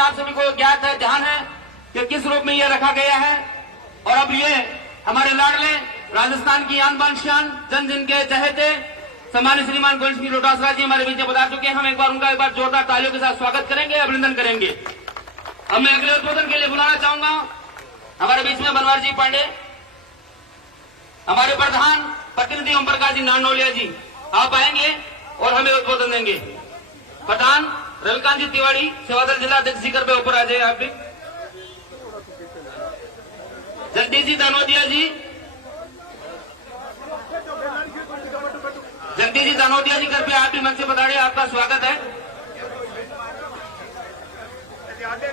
आप सभी को ज्ञात है, ध्यान है कि किस रूप में यह रखा गया है। और अब ये हमारे लाडले राजस्थान की आन बान शान, जन जन के चहेते सम्मानित श्रीमान गोविंद सिंह डोटासरा जी हमारे बीच में पधार चुके हैं। हम एक बार जोरदार तालियों के साथ स्वागत करेंगे, अभिनंदन करेंगे। अब मैं अगले उद्बोधन के लिए बुलाना चाहूंगा हमारे बीच में बनवार जी पांडे, हमारे प्रधान प्रतिनिधि ओम प्रकाश जी नानोलिया जी, आप आएंगे और हमें उद्बोधन देंगे। प्रधान रविकांत जी तिवारी, सेवादल जिला अध्यक्ष जी, कृपया ऊपर आ जाए। आप भी जगदीश जी दानोदिया जी, जगदीश जी दानोदिया जी, कृपया आप भी मंच से पधारिए, आपका स्वागत है।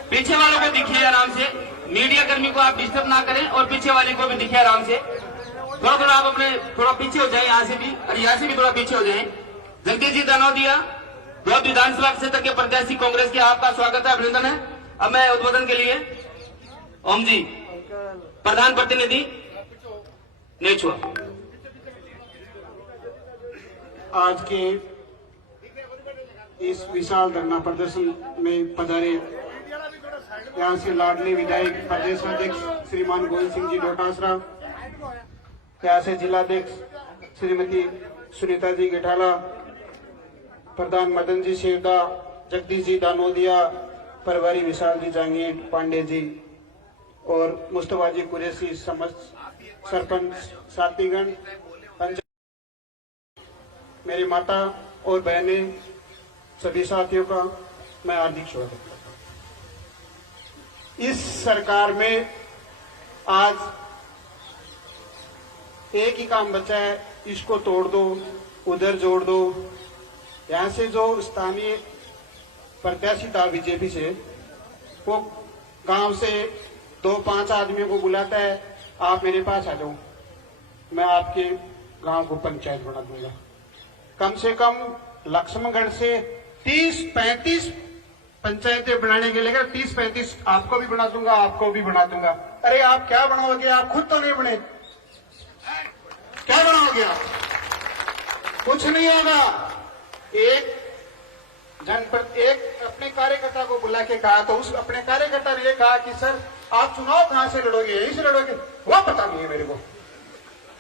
पीछे वालों को दिखिए आराम से, मीडिया कर्मी को आप डिस्टर्ब ना करें और पीछे वाले को भी दिखिए आराम से। थोड़ा आप अपने थोड़ा पीछे हो जाए, यहाँ से भी और यहाँ से भी थोड़ा पीछे हो जाए। जगदीश जी दानोदिया, ब्लॉक विधानसभा क्षेत्र के प्रत्याशी कांग्रेस के, आपका स्वागत है, अभिनंदन है। अब मैं उद्बोधन के लिए ओम जी, प्रधान प्रतिनिधि नेछुआ। आज के इस विशाल धरना प्रदर्शन में पधारे यहाँ से लाडले विधायक प्रदेश अध्यक्ष श्रीमान गोविंद सिंह जी डोटासरा, यहाँ से जिलाध्यक्ष श्रीमती सुनीता जी गेठाला, प्रधान मदन जी शेरदा, जगदीश जी दानोदिया, प्रभारी विशाल जी जांगीर पांडे जी और मुस्तफा जी कुरैशी, समस्त सरपंच साथीगण, मेरी माता और बहनें, सभी साथियों का मैं हार्दिक स्वागत करता हूं। इस सरकार में आज एक ही काम बचा है, इसको तोड़ दो, उधर जोड़ दो। यहां से जो स्थानीय प्रत्याशी था बीजेपी से, वो गांव से 2-5 आदमियों को बुलाता है, आप मेरे पास आ जाओ, मैं आपके गांव को पंचायत बना दूंगा। कम से कम लक्ष्मणगढ़ से 30-35 पंचायतें बनाने के लिए 30-35 आपको भी बना दूंगा, आपको भी बना दूंगा। अरे आप क्या बनाओगे, आप खुद तो नहीं बने, क्या बनाओगे आप? कुछ नहीं होगा। एक जनप्रति एक अपने कार्यकर्ता को बुला के कहा, तो उस अपने कार्यकर्ता ने कहा कि सर आप चुनाव कहां से लड़ोगे, यहीं से लड़ोगे? वो पता नहीं है मेरे को,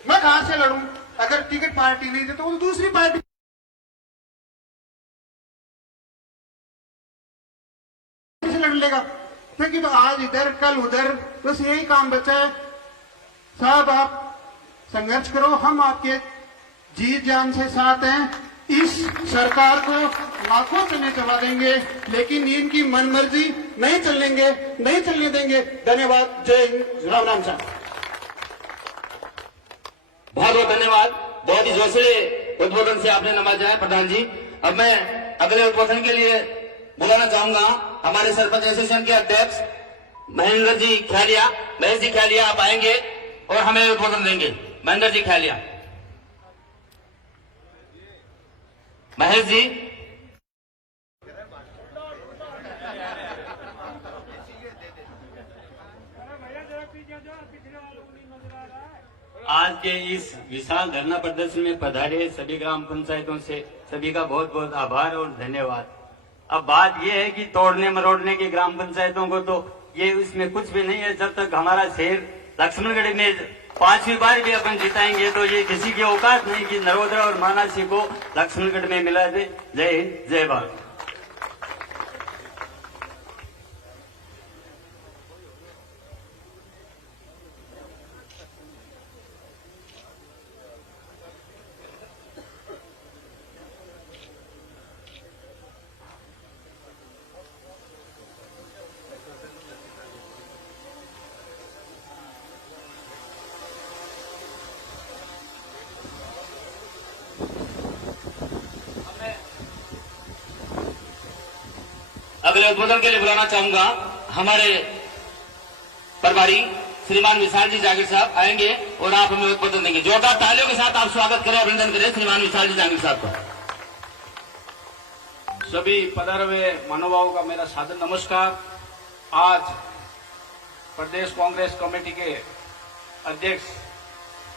मैं कहां से लड़ूं? अगर टिकट पार्टी नहीं दे तो दूसरी पार्टी से लड़ लेगा। क्योंकि तो आज इधर कल उधर, बस यही काम बचा है। साहब आप संघर्ष करो, हम आपके जी जान से साथ हैं। इस सरकार को लाखों चने चबा देंगे, लेकिन इनकी मनमर्जी नहीं चलेंगे, नहीं चलने देंगे। धन्यवाद, जय हिंद, राम राम साहब। बहुत बहुत धन्यवाद, बहुत ही जोर से उद्बोधन से आपने नवाजा है प्रधान जी। अब मैं अगले उद्बोधन के लिए बुलाना चाहूंगा हमारे सरपंच एसोसिएशन के अध्यक्ष महेंद्र जी खैलिया। महेश जी खैलिया, आप आएंगे और हमें उद्बोधन देंगे। महेंद्र जी खैलिया, महेश जी। आज के इस विशाल धरना प्रदर्शन में पधारे सभी ग्राम पंचायतों से सभी का बहुत बहुत आभार और धन्यवाद। अब बात यह है कि तोड़ने मरोड़ने की ग्राम पंचायतों को तो ये इसमें कुछ भी नहीं है। जब तक हमारा शहर लक्ष्मणगढ़ में 5वीं बार भी अपन जिताएंगे तो ये किसी की औकात नहीं कि नरोदरा और मानासी को लक्ष्मणगढ़ में मिला दे। जय हिंद, जय भारत। अगले उद्बोधन के लिए बुलाना चाहूंगा हमारे प्रभारी श्रीमान विशाल जी जागीर साहब, आएंगे और आप हमें उद्बोधन देंगे। जोरदार तालियों के साथ आप स्वागत करें, अभिनंदन करें श्रीमान विशाल जी जागीर साहब का। सभी पधारे हुए महानुभावों का मेरा सादर नमस्कार। आज प्रदेश कांग्रेस कमेटी के अध्यक्ष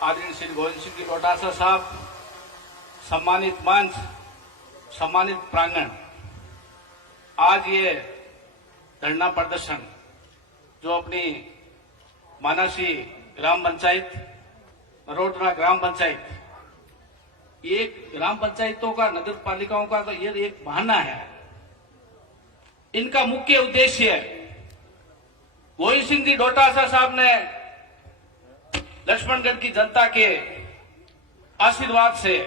आदरणीय श्री गोविंद सिंह जी डोटासरा साहब, सम्मानित मंच, सम्मानित प्रांगण, आज ये धरना प्रदर्शन जो अपनी मानासी ग्राम पंचायत, नरोटना ग्राम पंचायत, ये ग्राम पंचायतों का, नगर पालिकाओं का तो ये एक बहाना है। इनका मुख्य उद्देश्य गोविंद सिंह जी डोटासरा साहब ने लक्ष्मणगढ़ की जनता के आशीर्वाद से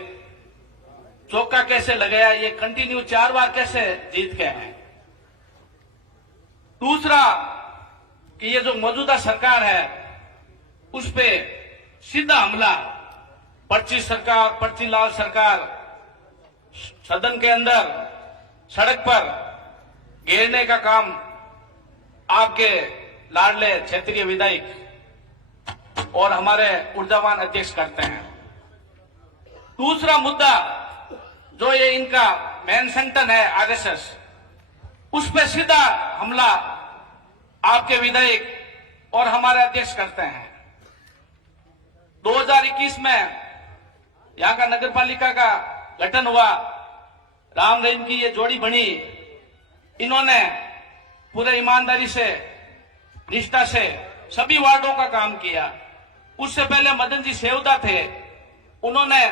चौका कैसे लगाया, ये कंटिन्यू 4 बार कैसे जीत गए हैं। दूसरा कि ये जो मौजूदा सरकार है उस पे सीधा हमला, पर्ची सरकार, पर्ची लाल सरकार, सदन के अंदर सड़क पर घेरने का काम आपके लाडले क्षेत्रीय विधायक और हमारे ऊर्जावान अध्यक्ष करते हैं। दूसरा मुद्दा जो ये इनका मेन सेंटर है आरएसएस, उस पर सीधा हमला आपके विधायक और हमारे अध्यक्ष करते हैं। 2021 में यहां का नगर पालिका का गठन हुआ, राम रहीम की ये जोड़ी बनी। इन्होंने पूरे ईमानदारी से, निष्ठा से सभी वार्डों का काम किया। उससे पहले मदन जी सेवदा थे, उन्होंने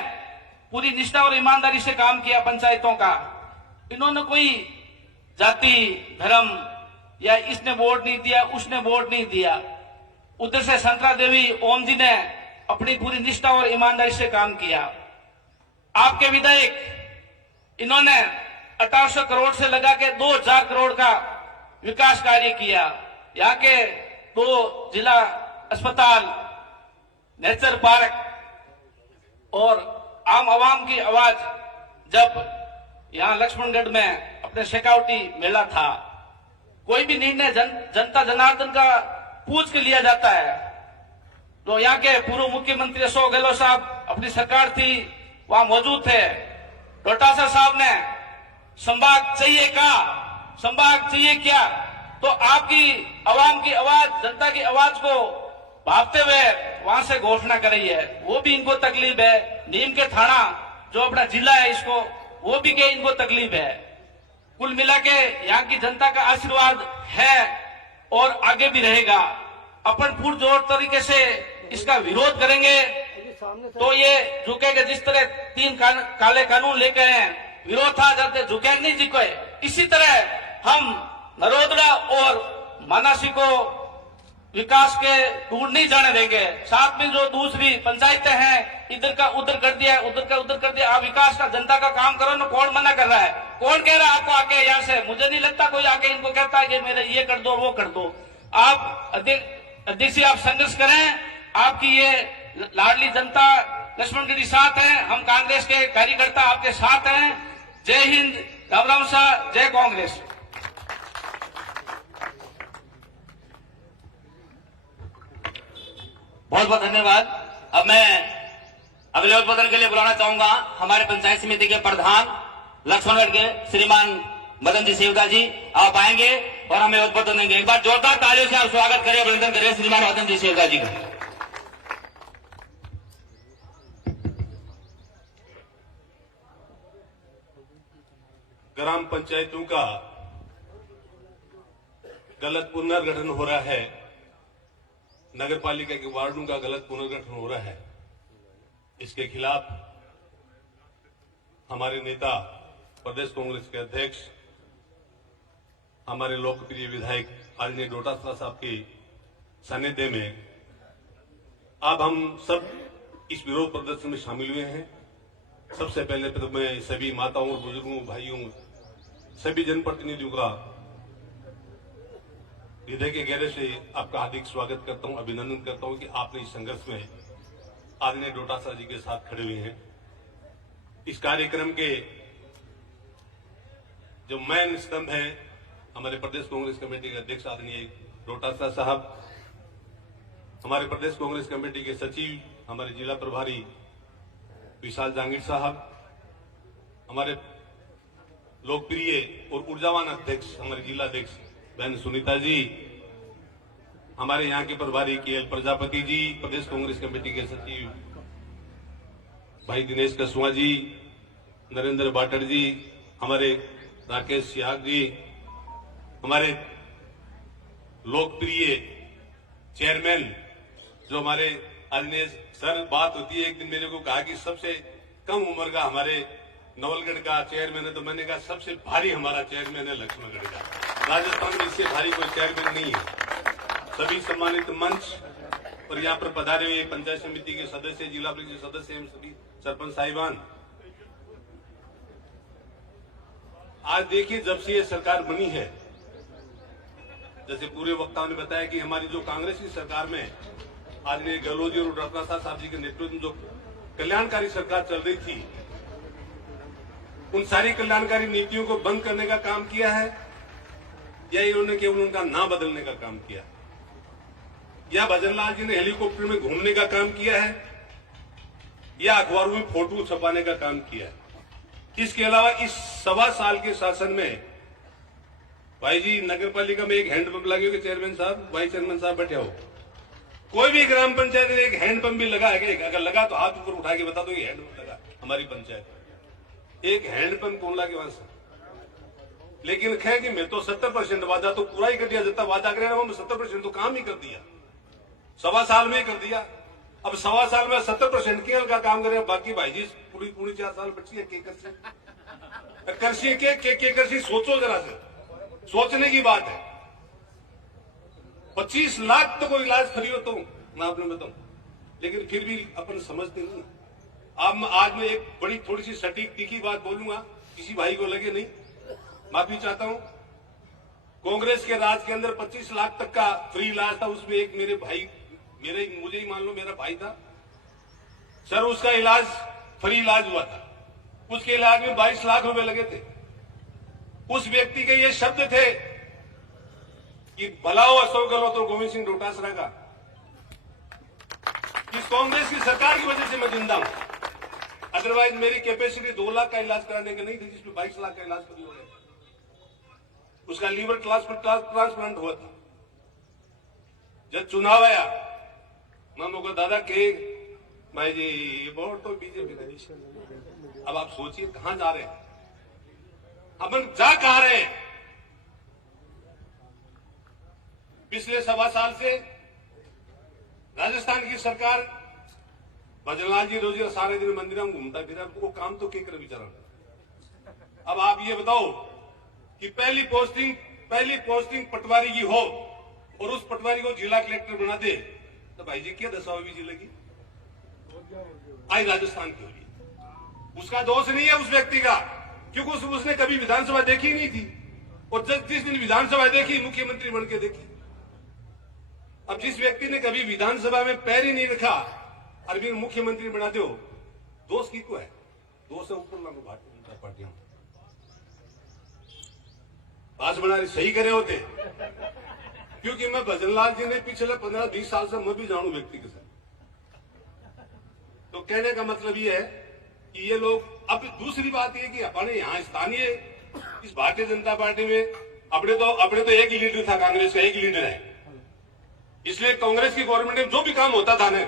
पूरी निष्ठा और ईमानदारी से काम किया पंचायतों का। इन्होंने कोई जाति, धर्म या इसने वोट नहीं दिया, उसने वोट नहीं दिया। उधर से संतरा देवी, ओम जी ने अपनी पूरी निष्ठा और ईमानदारी से काम किया। आपके विधायक इन्होंने 1800 करोड़ से लगा के 2000 करोड़ का विकास कार्य किया। यहाँ के 2 जिला अस्पताल, नेचर पार्क और आम आवाम की आवाज जब यहाँ लक्ष्मणगढ़ में अपने शेखावटी मेला था, कोई भी निर्णय जनता जनार्दन का पूछ के लिया जाता है। तो यहाँ के पूर्व मुख्यमंत्री अशोक गहलोत साहब, अपनी सरकार थी, वहां मौजूद थे। डोटासरा साहब ने संभाग चाहिए का, संभाग चाहिए क्या, तो आपकी आवाम की आवाज, जनता की आवाज को भापते हुए वहां से घोषणा कराई है। वो भी इनको तकलीफ है। नीम के थाना जो अपना जिला है, इसको वो भी के इनको तकलीफ है। कुल मिला के यहाँ की जनता का आशीर्वाद है और आगे भी रहेगा। अपन पुरजोर तरीके से इसका विरोध करेंगे तो ये झुकेगा। जिस तरह 3 काले कानून लेके हैं, विरोध था जाते झुके नहीं जिको। इसी तरह हम नरोदरा और मानासी को विकास के दूर नहीं जाने देंगे। साथ में जो दूसरी पंचायतें हैं, इधर का उधर कर दिया, उधर का उधर कर दिया। आप विकास का, जनता का काम करो ना। कौन मना कर रहा है? कौन कह रहा है आपको आके यहाँ से? मुझे नहीं लगता कोई आके इनको कहता है कि मेरे ये कर दो, वो कर दो। आप अध्यक्ष जी, आप संघर्ष करें। आपकी ये लाडली जनता लक्ष्मणगढ़ी साथ है, हम कांग्रेस के कार्यकर्ता आपके साथ हैं। जय हिंद, राम राम शाह, जय कांग्रेस। बहुत बहुत धन्यवाद। अब मैं अगले उद्बोधन के लिए बुलाना चाहूंगा हमारे पंचायत समिति के प्रधान लक्ष्मणगढ़ के श्रीमान मदन जी सेवदा जी। आप आएंगे और हमें उद्बोधन देंगे। एक बार जोरदार तालियों से आप स्वागत करें, अभिनंदन करें श्रीमान मदन जी सेवदा जी का। ग्राम पंचायतों का गलत पुनर्गठन हो रहा है, नगर पालिका के वार्डों का गलत पुनर्गठन हो रहा है। इसके खिलाफ हमारे नेता, प्रदेश कांग्रेस के अध्यक्ष, हमारे लोकप्रिय विधायक आदरणीय डोटासरा साहब के सानिध्य में अब हम सब इस विरोध प्रदर्शन में शामिल हुए हैं। सबसे पहले तो मैं सभी माताओं, बुजुर्गों, भाइयों, सभी जनप्रतिनिधियों का हृदय के गहरे से आपका हार्दिक स्वागत करता हूं, अभिनंदन करता हूं कि आपने इस संघर्ष में आदरणीय डोटासरा जी के साथ खड़े हुए हैं। इस कार्यक्रम के जो मेन स्तंभ है, हमारे प्रदेश कांग्रेस कमेटी के अध्यक्ष आदरणीय डोटासरा साहब, हमारे प्रदेश कांग्रेस कमेटी के सचिव, हमारे जिला प्रभारी विशाल जांगीर साहब, हमारे लोकप्रिय और ऊर्जावान अध्यक्ष, हमारे जिला अध्यक्ष बहन सुनीता जी, हमारे यहाँ के प्रभारी केएल प्रजापति जी, प्रदेश कांग्रेस कमेटी के सचिव भाई दिनेश कसवा जी, नरेंद्र बाटर जी, हमारे राकेश सिहाग जी, हमारे लोकप्रिय चेयरमैन जो हमारे आदरणीय सर, बात होती है, एक दिन मेरे को कहा कि सबसे कम उम्र का हमारे नवलगढ़ का चेयरमैन है, तो मैंने कहा सबसे भारी हमारा चेयरमैन है लक्ष्मणगढ़ का। राजस्थान में इससे भारी कोई चेयरमैन नहीं है। सभी सम्मानित मंच और यहाँ पर पधारे हुए पंचायत समिति के सदस्य, जिला परिषद सदस्य एवं सभी सरपंच साहिबान, आज देखिए जब से ये सरकार बनी है, जैसे पूरे वक्ताओं ने बताया कि हमारी जो कांग्रेस की सरकार में आदरणीय गहलोत जी और रत्नासा साहब जी के नेतृत्व में जो कल्याणकारी सरकार चल रही थी, उन सारी कल्याणकारी नीतियों को बंद करने का काम किया है या इन्होंने केवल उनका नाम बदलने का काम किया, या भजनलाल जी ने हेलीकॉप्टर में घूमने का काम किया है, या अखबारों में फोटो छपाने का काम किया है। इसके अलावा इस 1.25 साल के शासन में भाई जी नगर पालिका में एक हैंडपंप लगे हुए चेयरमैन साहब, वाइस चेयरमैन साहब बैठे हो, कोई भी ग्राम पंचायत में एक हैंडपंप भी लगा है? अगर लगा तो हाथ ऊपर उठा के बता दो ये हैंडपंप लगा हमारी पंचायत। एक हैंडपंप कौन लगे वहां से? लेकिन कहे कि मैं तो 70% वादा तो पूरा ही कर दिया, जितना वादा करे वो 70% तो काम ही कर दिया, 1.25 साल में ही कर दिया। अब 1.25 साल में 70% केवल का काम करे, बाकी भाई जी पूरी 4 साल बची है करसी सोचो जरा से, सोचने की बात है। 25 लाख तो कोई इलाज फ्री हो तो मैं आपने बताऊं, लेकिन फिर भी अपन समझते नहीं। अब आज मैं एक बड़ी थोड़ी सी सटीक तीखी बात बोलूंगा, किसी भाई को लगे नहीं, माफी चाहता हूं। कांग्रेस के राज के अंदर 25 लाख तक का फ्री इलाज था, उसमें एक मेरे भाई, मुझे ही मान लो मेरा भाई था सर, उसका इलाज फ्री इलाज हुआ था, उसके इलाज में 22 लाख रुपए लगे थे। उस व्यक्ति के ये शब्द थे कि भला हो अशोक गहलोत और गोविंद सिंह डोटासरा का, इस कांग्रेस की सरकार की वजह से मैं जिंदा हूं, अदरवाइज मेरी कैपेसिटी 2 लाख का इलाज कराने की नहीं थी, जिसमें 22 लाख का इलाज फ्री हो गया। उसका लीवर ट्रांसप्लांट हुआ था। जब चुनाव आया, मानो को दादा के भाई जी वोट तो बीजेपी का। अब आप सोचिए कहां जा रहे हैं, अपन जा कहां रहे हैं? पिछले 1.25 साल से राजस्थान की सरकार, भजनलाल जी रोज सारे दिन मंदिरों में घूमता फिरा, वो काम तो क्या कर विचारा। अब आप ये बताओ कि पहली पोस्टिंग पटवारी की हो और उस पटवारी को जिला कलेक्टर बना दे, तो भाई जी क्या दशा होगी जिले की? आज राजस्थान की होगी। उसका दोष नहीं है उस व्यक्ति का, क्योंकि उसने कभी विधानसभा देखी नहीं थी, और जिस दिन विधानसभा देखी मुख्यमंत्री बन के देखी। अब जिस व्यक्ति ने कभी विधानसभा में पैर ही नहीं रखा, अरविंद मुख्यमंत्री बना दो, दोष की को है? दोष है ऊपर लागू भारतीय जनता पार्टी। पास बना रही सही करे होते, क्योंकि मैं भजनलाल जी ने पिछले 15-20 साल से मैं भी जानू व्यक्ति के साथ। तो कहने का मतलब ये है कि ये लोग, अब दूसरी बात ये कि अपने यहाँ स्थानीय इस भारतीय जनता पार्टी में अपने तो एक ही लीडर था, कांग्रेस का एक ही लीडर है, इसलिए कांग्रेस की गवर्नमेंट में जो भी काम होता था ना,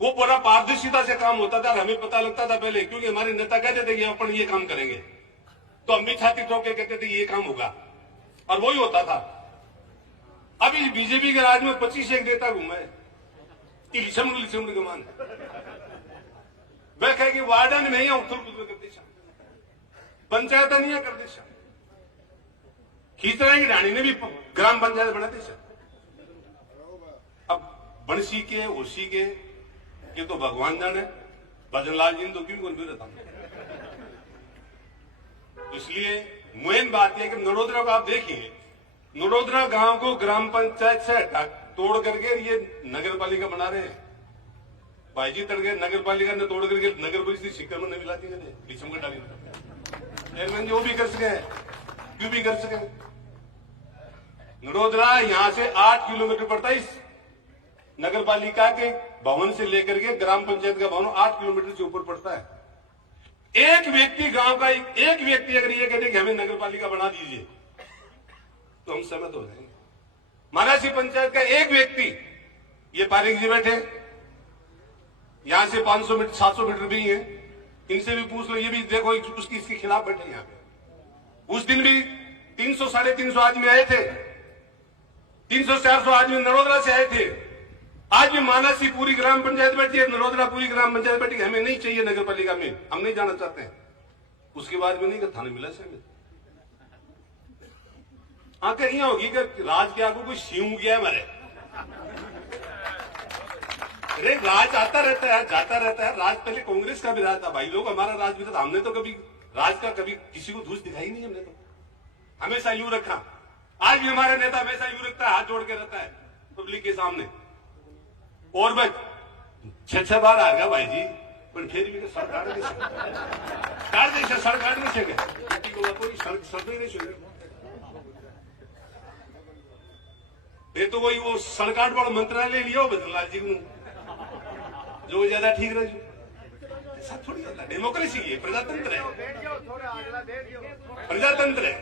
वो पूरा पारदर्शिता से काम होता था, हमें पता लगता था पहले, क्योंकि हमारे नेता कहते थे कि अपन ये काम करेंगे, तो हम भी छाती ठोक के कहते थे ये काम होगा, और वही होता था। अब इस बीजेपी के राज में 25 एक नेता घूमे, लिसम गमान वह कहे कि वार्डन में ही उथल पुथल कर दिशा, पंचायत नहीं कर दिशा, खींचना की रानी ने भी ग्राम पंचायत बना दिशा। अब बंसी के ओसी के ये तो भगवान जाने, भजनलाल जी ने तो क्यों कौन भी रहता। इसलिए मेन बात यह कि नरोदरा को आप देखिए, नरोदरा गांव को ग्राम पंचायत से तोड़ करके ये नगर पालिका बना रहे हैं। भाई जी तड़ गए, नगर पालिका ने तोड़ करके नगर परिषद शिखर में नहीं मिलाती है, बीच में डाली चेयरमैन जी वो भी कर सके, क्यों भी कर सके। नरोदरा यहां से 8 किलोमीटर पड़ता है, इस नगर पालिका के भवन से लेकर के ग्राम पंचायत का भवन 8 किलोमीटर से ऊपर पड़ता है। एक व्यक्ति गांव का एक व्यक्ति अगर ये कहते कि हमें नगर पालिका बना दीजिए, तो हम सहमत हो जाएंगे। महाराष्ट्र पंचायत का एक व्यक्ति, ये पारिक जी बैठे, यहां से 500 मीटर 700 मीटर भी है, इनसे भी पूछ लो, ये भी देखो उसकी इसके खिलाफ बैठे यहां पे। उस दिन भी 300 350 आदमी आए थे, 300-400 आदमी नरोदरा से आए थे। आज भी मानसी पूरी ग्राम पंचायत बैठी है, नरोदरा पूरी ग्राम पंचायत बैठी है, हमें नहीं चाहिए नगर पालिका में, हम नहीं जाना चाहते हैं। उसके बाद भी नहीं कि थाने मिला से हमें आके यहाँ होगी कि राज के आगू कोई सीऊ गया हमारे। अरे राज आता रहता है, जाता रहता है। राज पहले कांग्रेस का भी रहा था भाई लोग, हमारा राज भी था। हमने तो कभी राज का कभी किसी को धूस दिखाई नहीं, हमने तो हमेशा यूं रखा। आज भी हमारे नेता हमेशा यूं रखता है, हाथ जोड़ के रहता है पब्लिक के सामने। और बस 6 बार आ गया भाई जी, पर फिर भी सरकार नहीं ये तो वही वो सड़काट वाला मंत्रालय लिया हो बदलाल जी को, जो ज्यादा ठीक रहे। ऐसा थोड़ी होता है, डेमोक्रेसी है, प्रजातंत्र है, प्रजातंत्र है।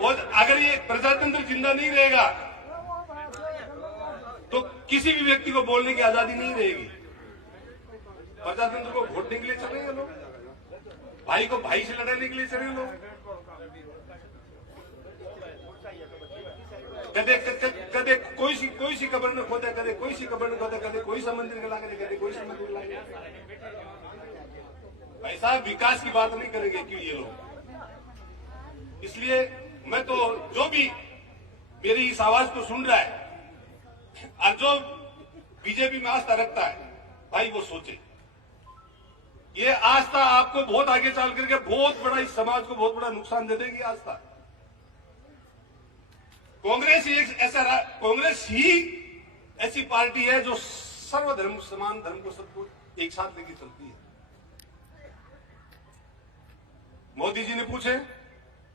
और अगर ये प्रजातंत्र जिंदा नहीं रहेगा तो किसी भी व्यक्ति को बोलने की आजादी नहीं रहेगी। प्रजातंत्र को वोटने के लिए चल रहे हैं लोग, भाई को भाई से लड़ाने के लिए चल रहे हैं लोग। कदे कोई सी कब्र में खोदा, कदे कोई सी कब्र में खोदा, कदे कोई सा मंदिर गला करे, कदे कोई सा मंदिर लाए। भाई साहब विकास की बात नहीं करेंगे क्यों ये लोग। इसलिए मैं तो जो भी मेरी इस आवाज को सुन रहा है और जो बीजेपी में आस्था रखता है भाई वो सोचे, ये आस्था आपको बहुत आगे चल करके बहुत बड़ा, इस समाज को बहुत बड़ा नुकसान दे देगी आस्था। कांग्रेस ही ऐसी पार्टी है जो सर्वधर्म समान धर्म को सबको एक साथ लेके चलती है। मोदी जी ने पूछे,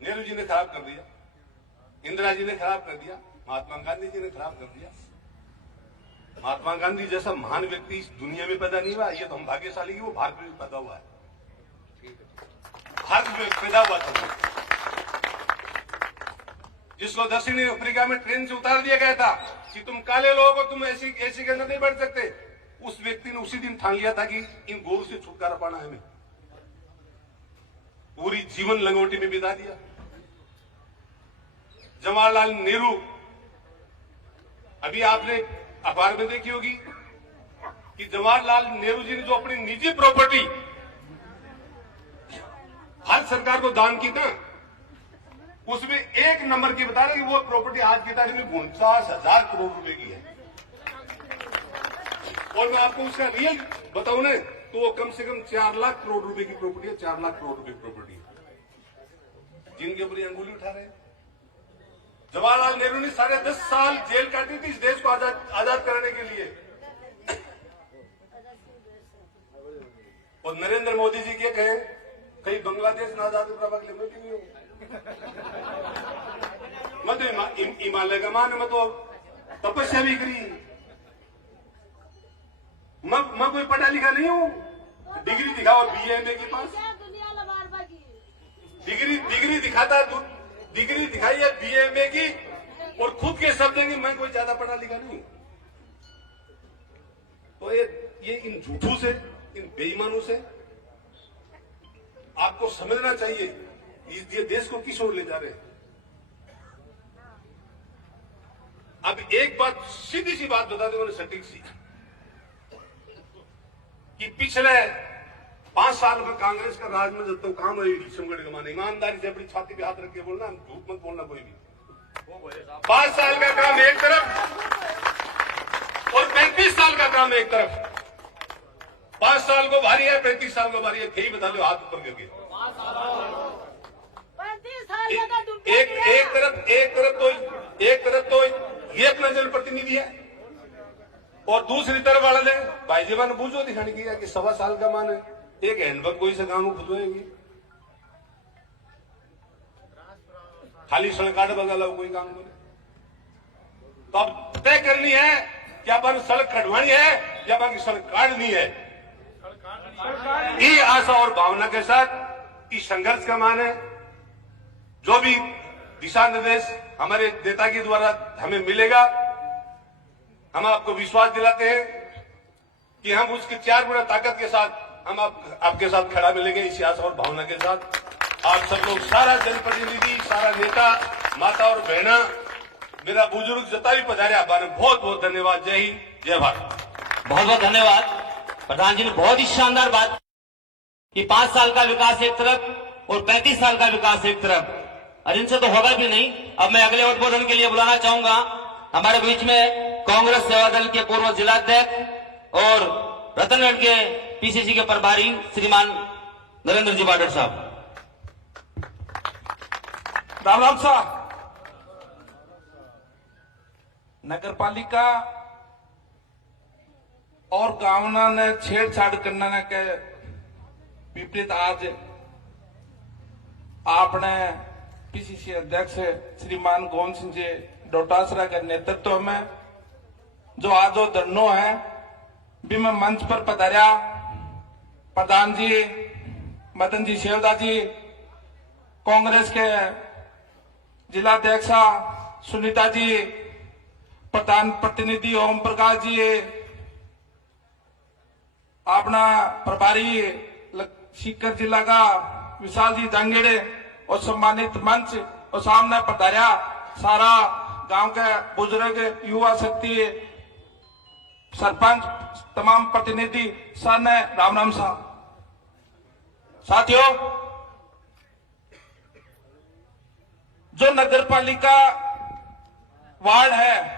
नेहरू जी ने खराब कर दिया, इंदिरा जी ने खराब कर दिया, महात्मा गांधी जी ने खराब कर दिया। महात्मा गांधी जैसा महान व्यक्ति इस दुनिया में पैदा नहीं हुआ, ये तो हम भाग्यशाली की, वो भारत में पैदा हुआ है, भारत में पैदा हुआ था। जिसको दक्षिणी अफ्रीका में ट्रेन से उतार दिया गया था कि तुम काले लोगों को तुम ऐसी के अंदर नहीं बैठ सकते, उस व्यक्ति ने उसी दिन ठान लिया था कि इन गोरू से छुटकारा पाना है हमें। पूरी जीवन लंगोटी में बिता दिया। जवाहरलाल नेहरू, अभी आपने अखबार में देखी होगी कि जवाहरलाल नेहरू जी ने जो अपनी निजी प्रॉपर्टी भारत सरकार को दान की था, उसमें 1 नंबर की बता रहे कि वो प्रॉपर्टी आज की तारीख में 49,000 करोड़ रुपए की है। और मैं आपको उसका रियल बताऊं ना तो वो कम से कम 4 लाख करोड़ रुपए की प्रॉपर्टी है, 4 लाख करोड़ रुपए की प्रॉपर्टी है जिनके ऊपर अंगुली उठा रहे हैं। जवाहरलाल नेहरू ने 10.5 साल जेल काटी थी इस देश को आजाद कराने के लिए। और नरेंद्र मोदी जी के कहे कहीं बांग्लादेश ना आजाद प्रभाग ले मैं क्यों मैं तो हिमालय का मान, मैं तो तपस्या भी करी। मैं कोई पढ़ा लिखा नहीं हूं, डिग्री दिखाओ BA MA के पास, डिग्री दिखाता, डिग्री दिखाई है BA MA की और खुद के शब्द देंगे मैं कोई ज्यादा पढ़ा लिखा नहीं हूं। तो ये इन झूठों से, इन बेईमानों से आपको समझना चाहिए ये देश को किस ओर ले जा रहे हैं। अब एक बात, सीधी सी बात बता दो मैंने सटीक सी, कि पिछले 5 साल में कांग्रेस का राज में जब तक काम हुई विक्रमगढ़ का माने, ईमानदारी से अपनी छाती पे हाथ रख के बोलना, झूठ मत बोलना कोई भी। 5 साल का काम एक तरफ और 35 साल का काम एक तरफ। 5 साल को भारी है, 35 साल को भारी है, यही बता दो हाथ ऊपर करके। एक तरफ तो ये अपना जनप्रतिनिधि है और दूसरी तरफ वाला ने भाई जी मैंने पूछो दिखाने की कि 1.25 साल का मान है, एक हैंडपंप कोई से गांव खुदवाएगी, खाली सड़क काट बगा लो कोई काम करे। तो अब तय करनी है कि अपन सड़क कटवानी है या बाकी सड़क काटनी है। ये आशा और भावना के साथ इस संघर्ष का मान है। जो भी दिशा निर्देश हमारे नेता के द्वारा हमें मिलेगा, हम आपको विश्वास दिलाते हैं कि हम उसकी 4 गुना ताकत के साथ हम आपके साथ खड़ा मिलेंगे। इसी आशा और भावना के साथ आप सब लोग, सारा जनप्रतिनिधि, सारा नेता, माता और बहना, मेरा बुजुर्ग जता भी पधारिया बारे बहुत बहुत धन्यवाद। जय हिंद, जय भारत। बहुत बहुत धन्यवाद। प्रधान जी ने बहुत ही शानदार बात कि 5 साल का विकास एक तरफ और 35 साल का विकास एक तरफ, और इनसे तो होगा भी नहीं। अब मैं अगले उद्बोधन के लिए बुलाना चाहूंगा हमारे बीच में कांग्रेस सेवा दल के पूर्व जिलाध्यक्ष और रतनगढ़ के पीसीसी के प्रभारी श्रीमान नरेंद्र जी बाडर साहब। राम राम साहब। नगर पालिका और गावना ने छेड़छाड़ करने के विपरीत आज आपने पीसीसी अध्यक्ष श्रीमान गोविंद सिंह जी डोटासरा के नेतृत्व में जो आज वो धरनो है भी मैं मंच पर पधारा प्रधान जी मदन जी शेवदा जी, कांग्रेस के जिलाध्यक्षा सुनीता जी, प्रधान प्रतिनिधि ओम प्रकाश जी, अपना प्रभारी सीकर जिला का विशाल जी जांगेड़े और सम्मानित मंच और सामने पधारा सारा गांव के बुजुर्ग, युवा शक्ति, सरपंच, तमाम प्रतिनिधि, सर ने राम राम साहब। साथियों, जो नगर पालिका वार्ड है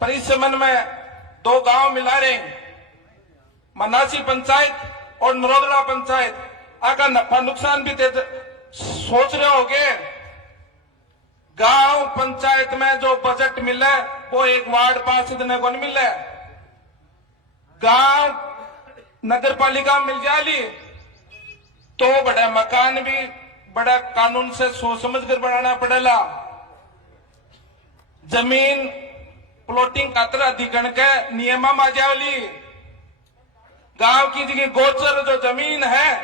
परिसमन में 2 गांव मिला रहे, मनासी पंचायत और नरोदरा पंचायत, आका नफा नुकसान भी सोच रहे होगे। गांव पंचायत में जो बजट मिले वो एक वार्ड पास देने को नहीं मिले। गांव नगर पालिका मिल जाली तो बड़ा मकान भी बड़ा कानून से सोच समझ कर बनाना पड़ेगा। जमीन प्लॉटिंग खातर अधिकरण के नियम आ जावली। गांव की जगह गोचर जो जमीन है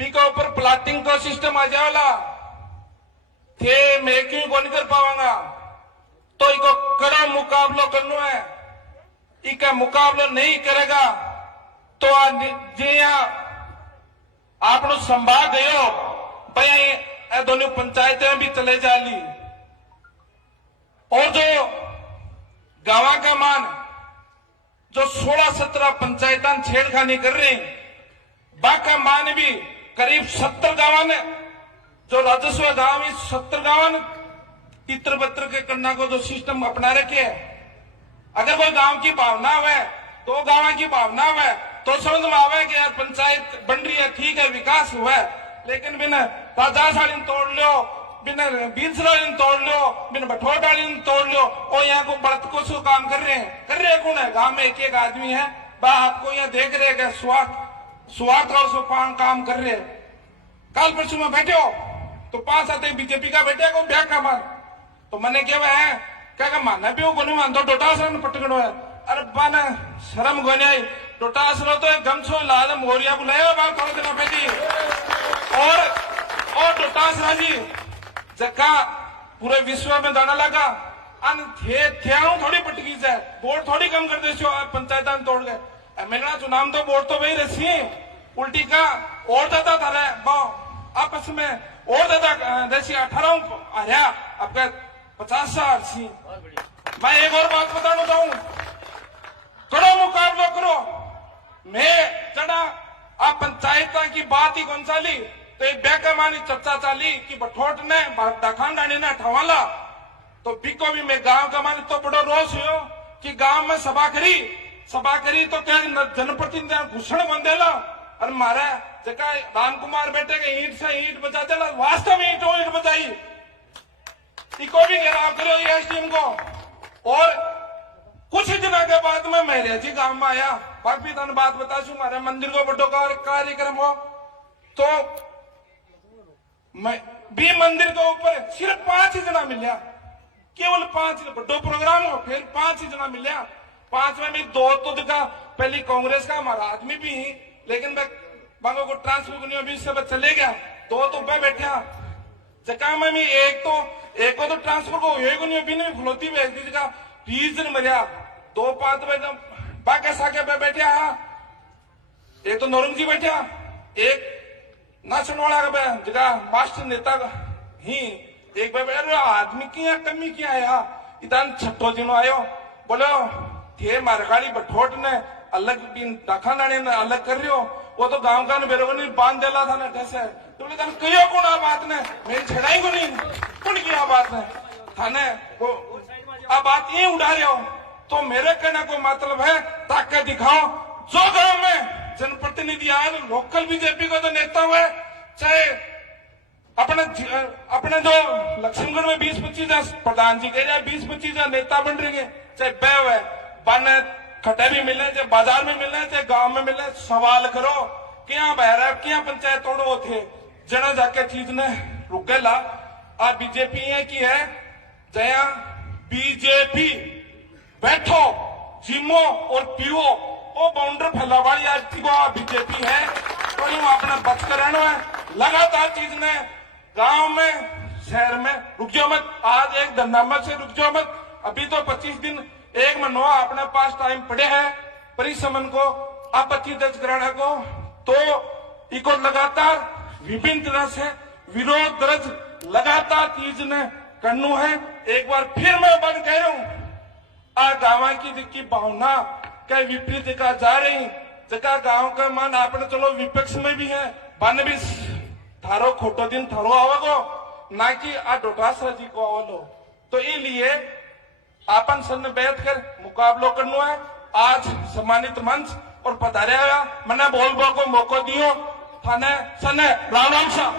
पीके ऊपर प्लॉटिंग का सिस्टम आ जावला थे मैं क्यों को नहीं कर पावांगा। तो इको कड़ा मुकाबला करना है। इका मुकाबला नहीं करेगा तो आप संभाल गयो भाई दोनों पंचायतें भी चले जाली। और जो गांव का मान जो 16-17 पंचायतें छेड़खानी कर रही, बाका मान भी करीब 70 गांव ने जो राजस्व गांव 70 गांव इत्र बत्र के करना को जो सिस्टम अपना रखे। अगर कोई गांव की भावना है तो गांव की भावना है तो समझ में आवे कि यार पंचायत बन रही है, ठीक है, विकास हुआ है, लेकिन बिना राजा साड़ी तोड़ लो, बिना बीज तोड़ लो, बिना बठोर डाली तोड़ लो, और यहाँ को बढ़त को सो काम कर रहे हैं कौन है? गांव में एक आदमी है, बा आपको यहाँ देख रहे हैं स्वार्थ का सो काम कर रहे। कल परसों में बैठे हो तो 5-7 बीजेपी का बैठे को ब्याह का मान तो मैंने क्या है क्या मानना भी को नहीं मानता डोटासरा पटकड़ो है। अरे बाना शर्म गोने आई, डोटासरा तो एक गमछो लाद मोरिया बुलाया बात थोड़े दिन बैठी। और डोटासरा जी जका पूरे विश्व में जाना लगा अन थे थोड़ी पटकी से वोट थोड़ी कम कर दे पंचायत तोड़ गए। मेरा चुनाव तो वोट तो वही रसी उल्टी का और ज्यादा था आपस में और ज्यादा रसी 18 हरिया आपका 50 साल। मैं एक और बात बताना चाहूं, करो मुकाबला करो। मैं चढ़ा आप पंचायत की बात ही कौन चाली तो एक बेकमानी चर्चा चाली कि बठोट ने डाखांडानी ने ठवाला तो बिको भी मैं गांव का मानी तो बड़ो रोष हो कि गांव में सभा करी तो क्या जनप्रतिनिधि घुसण बंदेला और मारा जगह राम कुमार बेटे के ईंट से ईंट बचा देला, वास्तव में ईंट बचाई। इको भी घेराव करो ये टीम को। और कुछ दिनों के बाद में मेरे जी गांव में आया, बाकी धन बात बता छू हमारे मंदिर को बड़ो कार्यक्रम हो तो मैं भी मंदिर के ऊपर सिर्फ 5 ही जना मिलिया, केवल 5 बड़ो प्रोग्राम हो फिर 5 ही जना मिलिया। 5 में भी 2 तो दिखा पहली कांग्रेस का हमारा आदमी भी ही, लेकिन मैं बांगो को ट्रांसफर करने भी सब चले गया। 2 तो पे बैठा जका में भी एक को तो ट्रांसफर को ये को नहीं भी खुलौती भेज दी जगह 20 दिन मरिया। 2 पात बाके साके पे बैठा, एक तो नौरंग जी बैठा, एक नाचन वाला का जगह मास्टर नेता ही एक बार अरे आदमी की यहाँ कमी क्या आया इतान छठो दिनों आयो बोलो थे मारगाड़ी बठोट ने अलग बिन दाखा नाने ने अलग कर रहे हो वो तो गांव का बेरोग नहीं बांध देला था ना कैसे तो बोले तन कहियो कौन आ बात ने मेरी छड़ाई को नहीं कौन की आ बात ने थाने वो आ बात ये उड़ा रहे हो तो मेरे कहने को मतलब है ताकत दिखाओ जो गांव में जनप्रतिनिधि आए तो लोकल बीजेपी को तो नेता हुए चाहे अपने जो लक्ष्मणगढ़ में 20-25 प्रधान जी कह रहे 20-25 नेता बन रहे हैं चाहे बैव है बने खटे भी मिले चाहे बाजार में मिले चाहे गांव में मिले सवाल करो क्या बहरा क्या पंचायत तोड़ो थे जना जाके चीज ने रुकेला आ बीजेपी की है जया बीजेपी बैठो जिमो और पियो वो बाउंडर फैलावाड़ी आज बीजेपी है तो यूं अपना बच कर रहना है लगातार चीज ने गांव में शहर में रुक जाओ मत आज एक धरनामा से रुक जाओ मत अभी तो 25 दिन एक महीना अपने पास टाइम पड़े हैं परिसमन को आपत्ति दर्ज कराने को तो इको लगातार विभिन्न तरह से विरोध दर्ज लगातार चीज ने करनू है एक बार फिर मैं बंद कह रहा हूं आ गाँव की भावना के विपरीत का जा रही जगह गांव का मन आपने चलो विपक्ष में भी है बन भी थारो खोटो दिन थारो आवगो ना कि आ डोटासरा जी को आवलो तो इसलिए आपन सन बैठ कर मुकाबलो करना है आज सम्मानित मंच और पधारे मैंने बोल को मौका दियो थाने सने राम राम साहब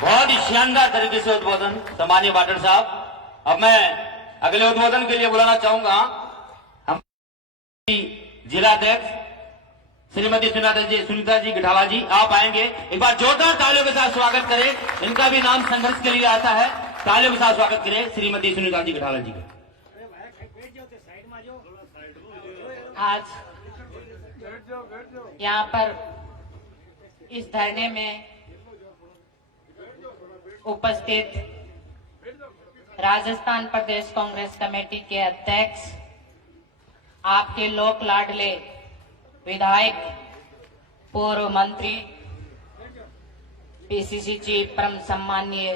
बहुत ही शानदार तरीके से उद्बोधन सम्मानीय पाटिल साहब। अब मैं अगले उद्बोधन के लिए बुलाना चाहूंगा हम जिला अध्यक्ष श्रीमती सुनीता जी गठाला जी आप आएंगे एक बार जोरदार तालियों के साथ स्वागत करें इनका भी नाम संघर्ष के लिए आता है तालियों के साथ स्वागत करें श्रीमती सुनीता जी गठाला जी का। आज यहाँ पर इस धरने में उपस्थित राजस्थान प्रदेश कांग्रेस कमेटी के अध्यक्ष आपके लोक लाडले विधायक पूर्व मंत्री पीसीसी चीफ परम सम्माननीय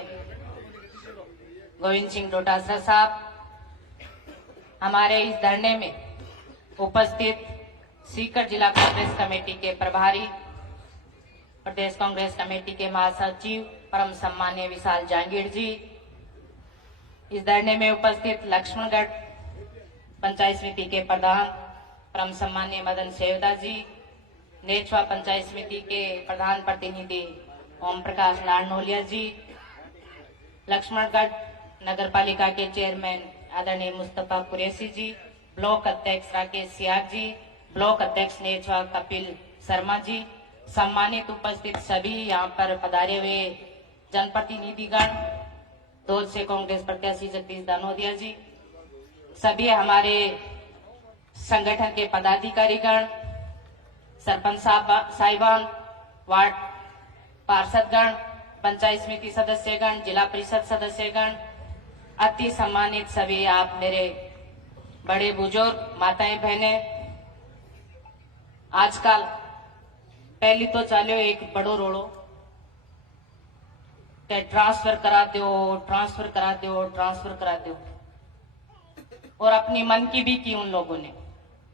गोविंद सिंह डोटासरा साहब हमारे इस धरने में उपस्थित सीकर जिला कांग्रेस कमेटी के प्रभारी प्रदेश कांग्रेस कमेटी के महासचिव परम सम्माननीय विशाल जहांगीर जी इस धरने में उपस्थित लक्ष्मणगढ़ पंचायत समिति के प्रधान परम सम्माननीय मदन सेवदा जी नेचवा पंचायत समिति के प्रधान प्रतिनिधि ओम प्रकाश लाडनोलिया जी लक्ष्मणगढ़ नगर पालिका के चेयरमैन आदरणीय मुस्तफा कुरैशी जी ब्लॉक अध्यक्ष राकेश सियाग जी ब्लॉक अध्यक्ष नेचवा कपिल शर्मा जी सम्मानित उपस्थित सभी यहाँ पर पधारे हुए जनप्रतिनिधिगण दौर से कांग्रेस प्रत्याशी जगदीश दानोदिया जी सभी हमारे संगठन के पदाधिकारीगण सरपंच साहिबान वार्ड पार्षदगण पंचायत समिति सदस्यगण जिला परिषद सदस्यगण अति सम्मानित सभी आप मेरे बड़े बुजुर्ग माताएं बहनें आजकल पहली तो चालो एक बड़ो रोड़ो ट्रांसफर करा दो ट्रांसफर करा दो ट्रांसफर करा दो और अपनी मन की भी की उन लोगों ने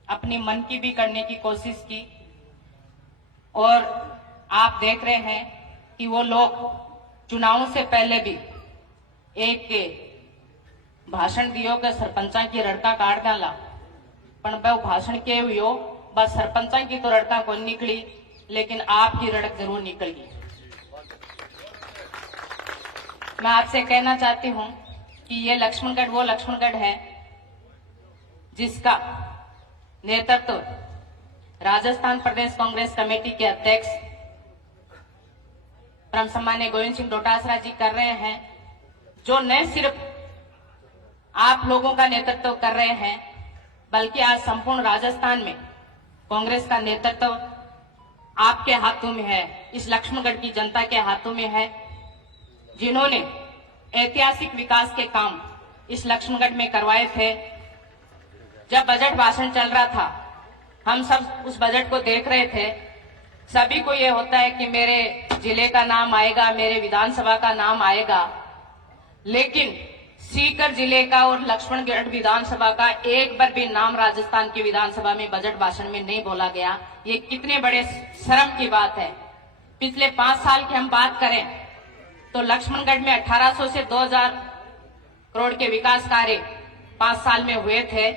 अपनी मन की भी करने की कोशिश की और आप देख रहे हैं कि वो लोग चुनावों से पहले भी एक भाषण दियो के सरपंचा की रड़का काट डाला पर वो भाषण के हुई हो बस सरपंचा की तो रड़का को निकली लेकिन आपकी रड़क जरूर निकल गई। मैं आपसे कहना चाहती हूं कि ये लक्ष्मणगढ़ वो लक्ष्मणगढ़ है जिसका नेतृत्व राजस्थान प्रदेश कांग्रेस कमेटी के अध्यक्ष परम सम्माननीय गोविंद सिंह डोटासरा जी कर रहे हैं जो न सिर्फ आप लोगों का नेतृत्व कर रहे हैं बल्कि आज संपूर्ण राजस्थान में कांग्रेस का नेतृत्व आपके हाथों में है इस लक्ष्मणगढ़ की जनता के हाथों में है जिन्होंने ऐतिहासिक विकास के काम इस लक्ष्मणगढ़ में करवाए थे। जब बजट भाषण चल रहा था हम सब उस बजट को देख रहे थे सभी को ये होता है कि मेरे जिले का नाम आएगा मेरे विधानसभा का नाम आएगा लेकिन सीकर जिले का और लक्ष्मणगढ़ विधानसभा का एक बार भी नाम राजस्थान की विधानसभा में बजट भाषण में नहीं बोला गया। ये कितने बड़े शर्म की बात है। पिछले 5 साल की हम बात करें तो लक्ष्मणगढ़ में 1800 से 2000 करोड़ के विकास कार्य 5 साल में हुए थे।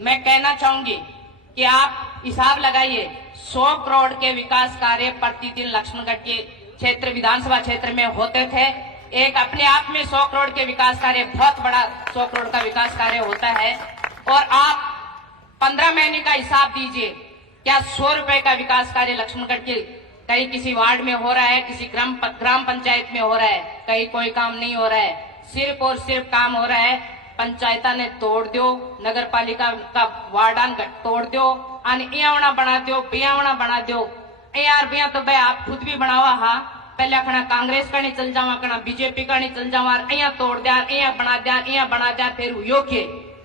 मैं कहना चाहूंगी कि आप हिसाब लगाइए, 100 करोड़ के विकास कार्य प्रतिदिन लक्ष्मणगढ़ के क्षेत्र विधानसभा क्षेत्र में होते थे। एक अपने आप में 100 करोड़ के विकास कार्य बहुत बड़ा 100 करोड़ का विकास कार्य होता है। और आप 15 महीने का हिसाब दीजिए, क्या 100 रुपए का विकास कार्य लक्ष्मणगढ़ के कहीं किसी वार्ड में हो रहा है, किसी ग्राम पंचायत में हो रहा है, कहीं कोई काम नहीं हो रहा है। सिर्फ और सिर्फ काम हो रहा है पंचायता ने तोड़ दो, नगर पालिका का वार्डान तोड़ दो, अवना बना दो, बियावना बना दो। यार बिया तो भाई आप खुद भी बनावा, हाँ पहले कना कांग्रेस का नहीं चल जावा, कना बीजेपी का नहीं चल जावा, अं तोड़ दिया, अं बना दिया, फिर योग्य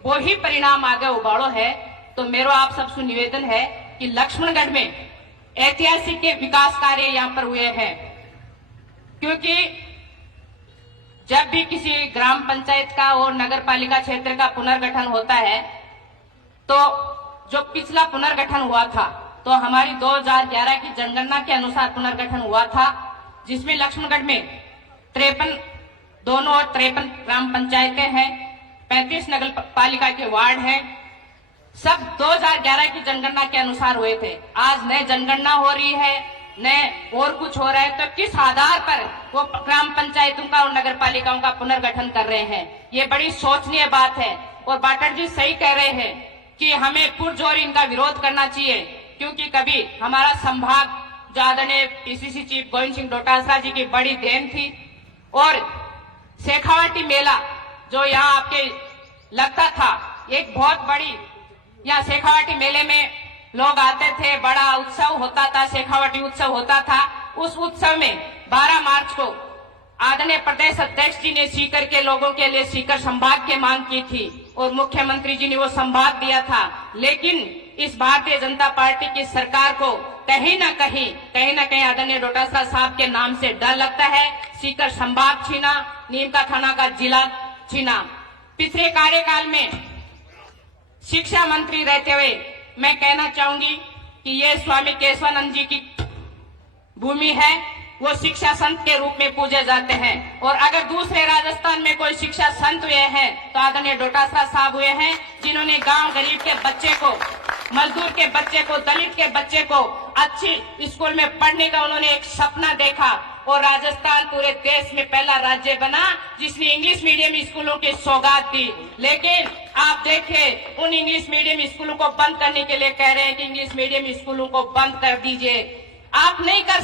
वही परिणाम आगे उबाड़ो है। तो मेरा आप सबसे निवेदन है कि लक्ष्मणगढ़ में ऐतिहासिक के विकास कार्य यहाँ पर हुए हैं, क्योंकि जब भी किसी ग्राम पंचायत का और नगर पालिका क्षेत्र का पुनर्गठन होता है तो जो पिछला पुनर्गठन हुआ था तो हमारी 2011 की जनगणना के अनुसार पुनर्गठन हुआ था, जिसमें लक्ष्मणगढ़ में 53 दोनों और 53 ग्राम पंचायतें हैं, 35 नगर पालिका के वार्ड हैं। सब 2011 की जनगणना के अनुसार हुए थे। आज नए जनगणना हो रही है, नए और कुछ हो रहा है, तो किस आधार पर वो ग्राम पंचायतों का और नगर पालिकाओं का पुनर्गठन कर रहे हैं? ये बड़ी सोचनीय बात है। और बाटर जी सही कह रहे हैं कि हमें पुरजोर इनका विरोध करना चाहिए, क्योंकि कभी हमारा संभाग जो आदरणीय पीसीसी चीफ गोविंद सिंह डोटासरा जी की बड़ी देन थी। और शेखावाटी मेला जो यहाँ आपके लगता था, एक बहुत बड़ी यहाँ शेखावाटी मेले में लोग आते थे, बड़ा उत्सव होता था, शेखावाटी उत्सव होता था। उस उत्सव में 12 मार्च को आदरणीय प्रदेश अध्यक्ष जी ने सीकर के लोगों के लिए सीकर संभाग की मांग की थी और मुख्यमंत्री जी ने वो संभाग दिया था। लेकिन इस भारतीय जनता पार्टी की सरकार को कहीं ना कहीं आदरणीय डोटासरा साहब के नाम से डर लगता है। सीकर संभाग छीना, नीमका थाना का जिला छीना। पिछले कार्यकाल में शिक्षा मंत्री रहते हुए मैं कहना चाहूंगी कि ये स्वामी केशवानंद जी की भूमि है, वो शिक्षा संत के रूप में पूजे जाते हैं। और अगर दूसरे राजस्थान में कोई शिक्षा संत हुए हैं तो आदरणीय डोटासरा साहब हुए हैं, जिन्होंने गांव गरीब के बच्चे को, मजदूर के बच्चे को, दलित के बच्चे को अच्छी स्कूल में पढ़ने का उन्होंने एक सपना देखा। और राजस्थान पूरे देश में पहला राज्य बना जिसने इंग्लिश मीडियम स्कूलों की सौगात दी। लेकिन आप देखिए, उन इंग्लिश मीडियम स्कूलों को बंद करने के लिए कह रहे हैं कि इंग्लिश मीडियम स्कूलों को बंद कर दीजिए। आप नहीं कर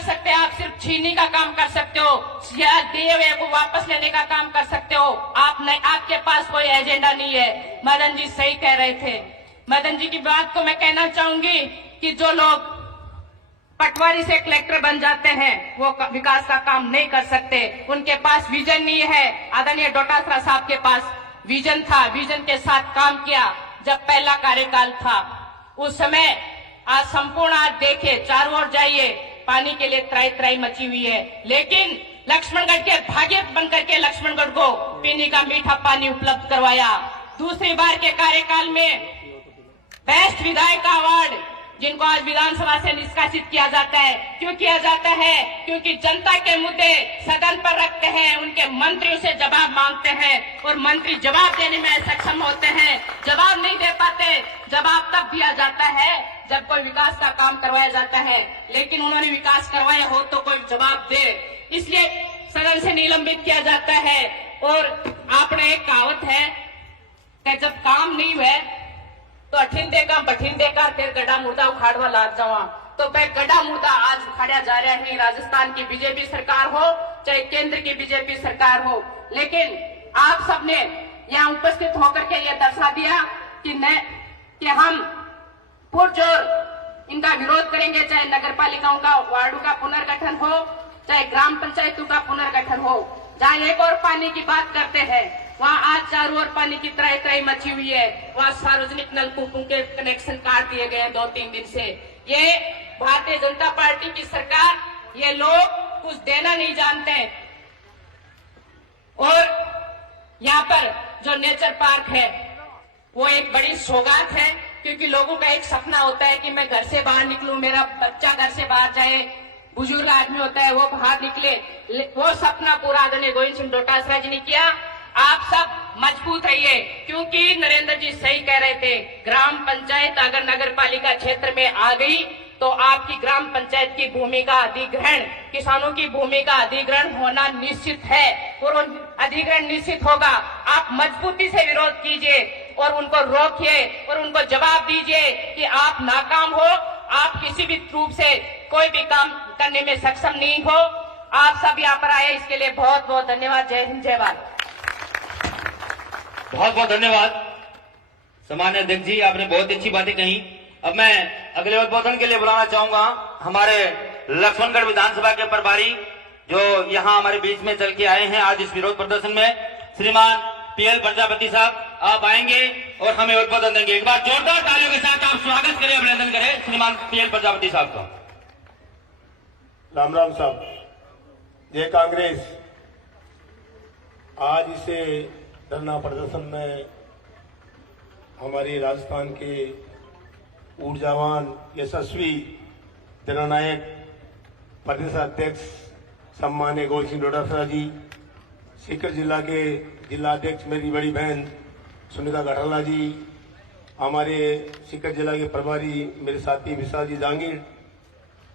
सकते, आप सिर्फ छीनने का काम कर सकते हो या दिए हुए को वापस लेने का काम कर सकते हो। आप नहीं, आपके पास कोई एजेंडा नहीं है। मदन जी सही कह रहे थे। मदन जी की बात को मैं कहना चाहूंगी कि जो लोग पटवारी से कलेक्टर बन जाते हैं वो विकास का काम नहीं कर सकते, उनके पास विजन नहीं है। आदरणीय डोटासरा साहब के पास विजन था, विजन के साथ काम किया। जब पहला कार्यकाल था उस समय, आज संपूर्ण आज देखिए, चारों ओर जाइए, पानी के लिए त्राई मची हुई है। लेकिन लक्ष्मणगढ़ के भाग्य बनकर के लक्ष्मणगढ़ को पीने का मीठा पानी उपलब्ध करवाया। दूसरी बार के कार्यकाल में बेस्ट विधायक अवार्ड जिनको आज विधानसभा से निष्कासित किया जाता है, क्यों किया जाता है? क्योंकि जनता के मुद्दे सदन पर रखते हैं, उनके मंत्रियों से जवाब मांगते हैं और मंत्री जवाब देने में सक्षम होते हैं, जवाब नहीं दे पाते। जवाब तब दिया जाता है जब कोई विकास का काम करवाया जाता है, लेकिन उन्होंने विकास करवाया हो तो कोई जवाब दे, इसलिए सदन से निलंबित किया जाता है। और आपने एक कहावत है कि जब काम नहीं हुए तो अठिन देगा बठिन देगा, फिर गड्ढा मुर्दा उखाड़वा लाग जावा। तो भाई गड्ढा मुर्दा आज उखाड़ा जा रहा है, राजस्थान की बीजेपी सरकार हो चाहे केंद्र की बीजेपी सरकार हो। लेकिन आप सबने यहाँ उपस्थित होकर के ये दर्शा दिया कि हम पुरजोर इनका विरोध करेंगे, चाहे नगर पालिकाओं का वार्डों का पुनर्गठन हो चाहे ग्राम पंचायतों का पुनर्गठन हो। जहाँ एक और पानी की बात करते हैं वहाँ आज चारों ओर पानी की त्राई मची हुई है। वहाँ सार्वजनिक नलकूपों के कनेक्शन काट दिए गए हैं 2-3 दिन से। ये भारतीय जनता पार्टी की सरकार, ये लोग कुछ देना नहीं जानते। और यहाँ पर जो नेचर पार्क है वो एक बड़ी सौगात है, क्योंकि लोगों का एक सपना होता है कि मैं घर से बाहर निकलूं, मेरा बच्चा घर से बाहर जाए, बुजुर्ग आदमी होता है वो बाहर निकले, वो सपना पूरा आदरणीय गोविंद सिंह डोटासरा जी ने किया। आप सब मजबूत रहिए, क्योंकि नरेंद्र जी सही कह रहे थे, ग्राम पंचायत अगर नगर पालिका क्षेत्र में आ गई तो आपकी ग्राम पंचायत की भूमि का अधिग्रहण, किसानों की भूमि का अधिग्रहण होना निश्चित है और अधिग्रहण निश्चित होगा। आप मजबूती से विरोध कीजिए और उनको रोकिए और उनको जवाब दीजिए कि आप नाकाम हो, आप किसी भी रूप से कोई भी काम करने में सक्षम नहीं हो। आप सब यहाँ पर आए, इसके लिए बहुत बहुत धन्यवाद। जय हिंद, जय भारत। बहुत बहुत धन्यवाद सामान्य अध्यक्ष जी, आपने बहुत अच्छी बातें कही। अब मैं अगले उद्बोधन के लिए बुलाना चाहूंगा हमारे लक्ष्मणगढ़ विधानसभा के प्रभारी जो यहाँ हमारे बीच में चल के आए हैं आज इस विरोध प्रदर्शन में, श्रीमान पीएल प्रजापति साहब। आप आएंगे और हमें उद्बोधन देंगे। एक बार जोरदार तालियों के साथ आप स्वागत करें, अभिनंदन करें श्रीमान पीएल प्रजापति साहब का। राम राम साहब, जय कांग्रेस। आज इसे धरना प्रदर्शन में हमारे राजस्थान के ऊर्जावान यशस्वी जननायक प्रदेश अध्यक्ष सम्मान्य गोविंद सिंह डोटासरा जी, सीकर जिला के जिला अध्यक्ष मेरी बड़ी बहन सुनीता गढ़ाला जी, हमारे सीकर जिला के प्रभारी मेरे साथी विशाल जी जांगीर,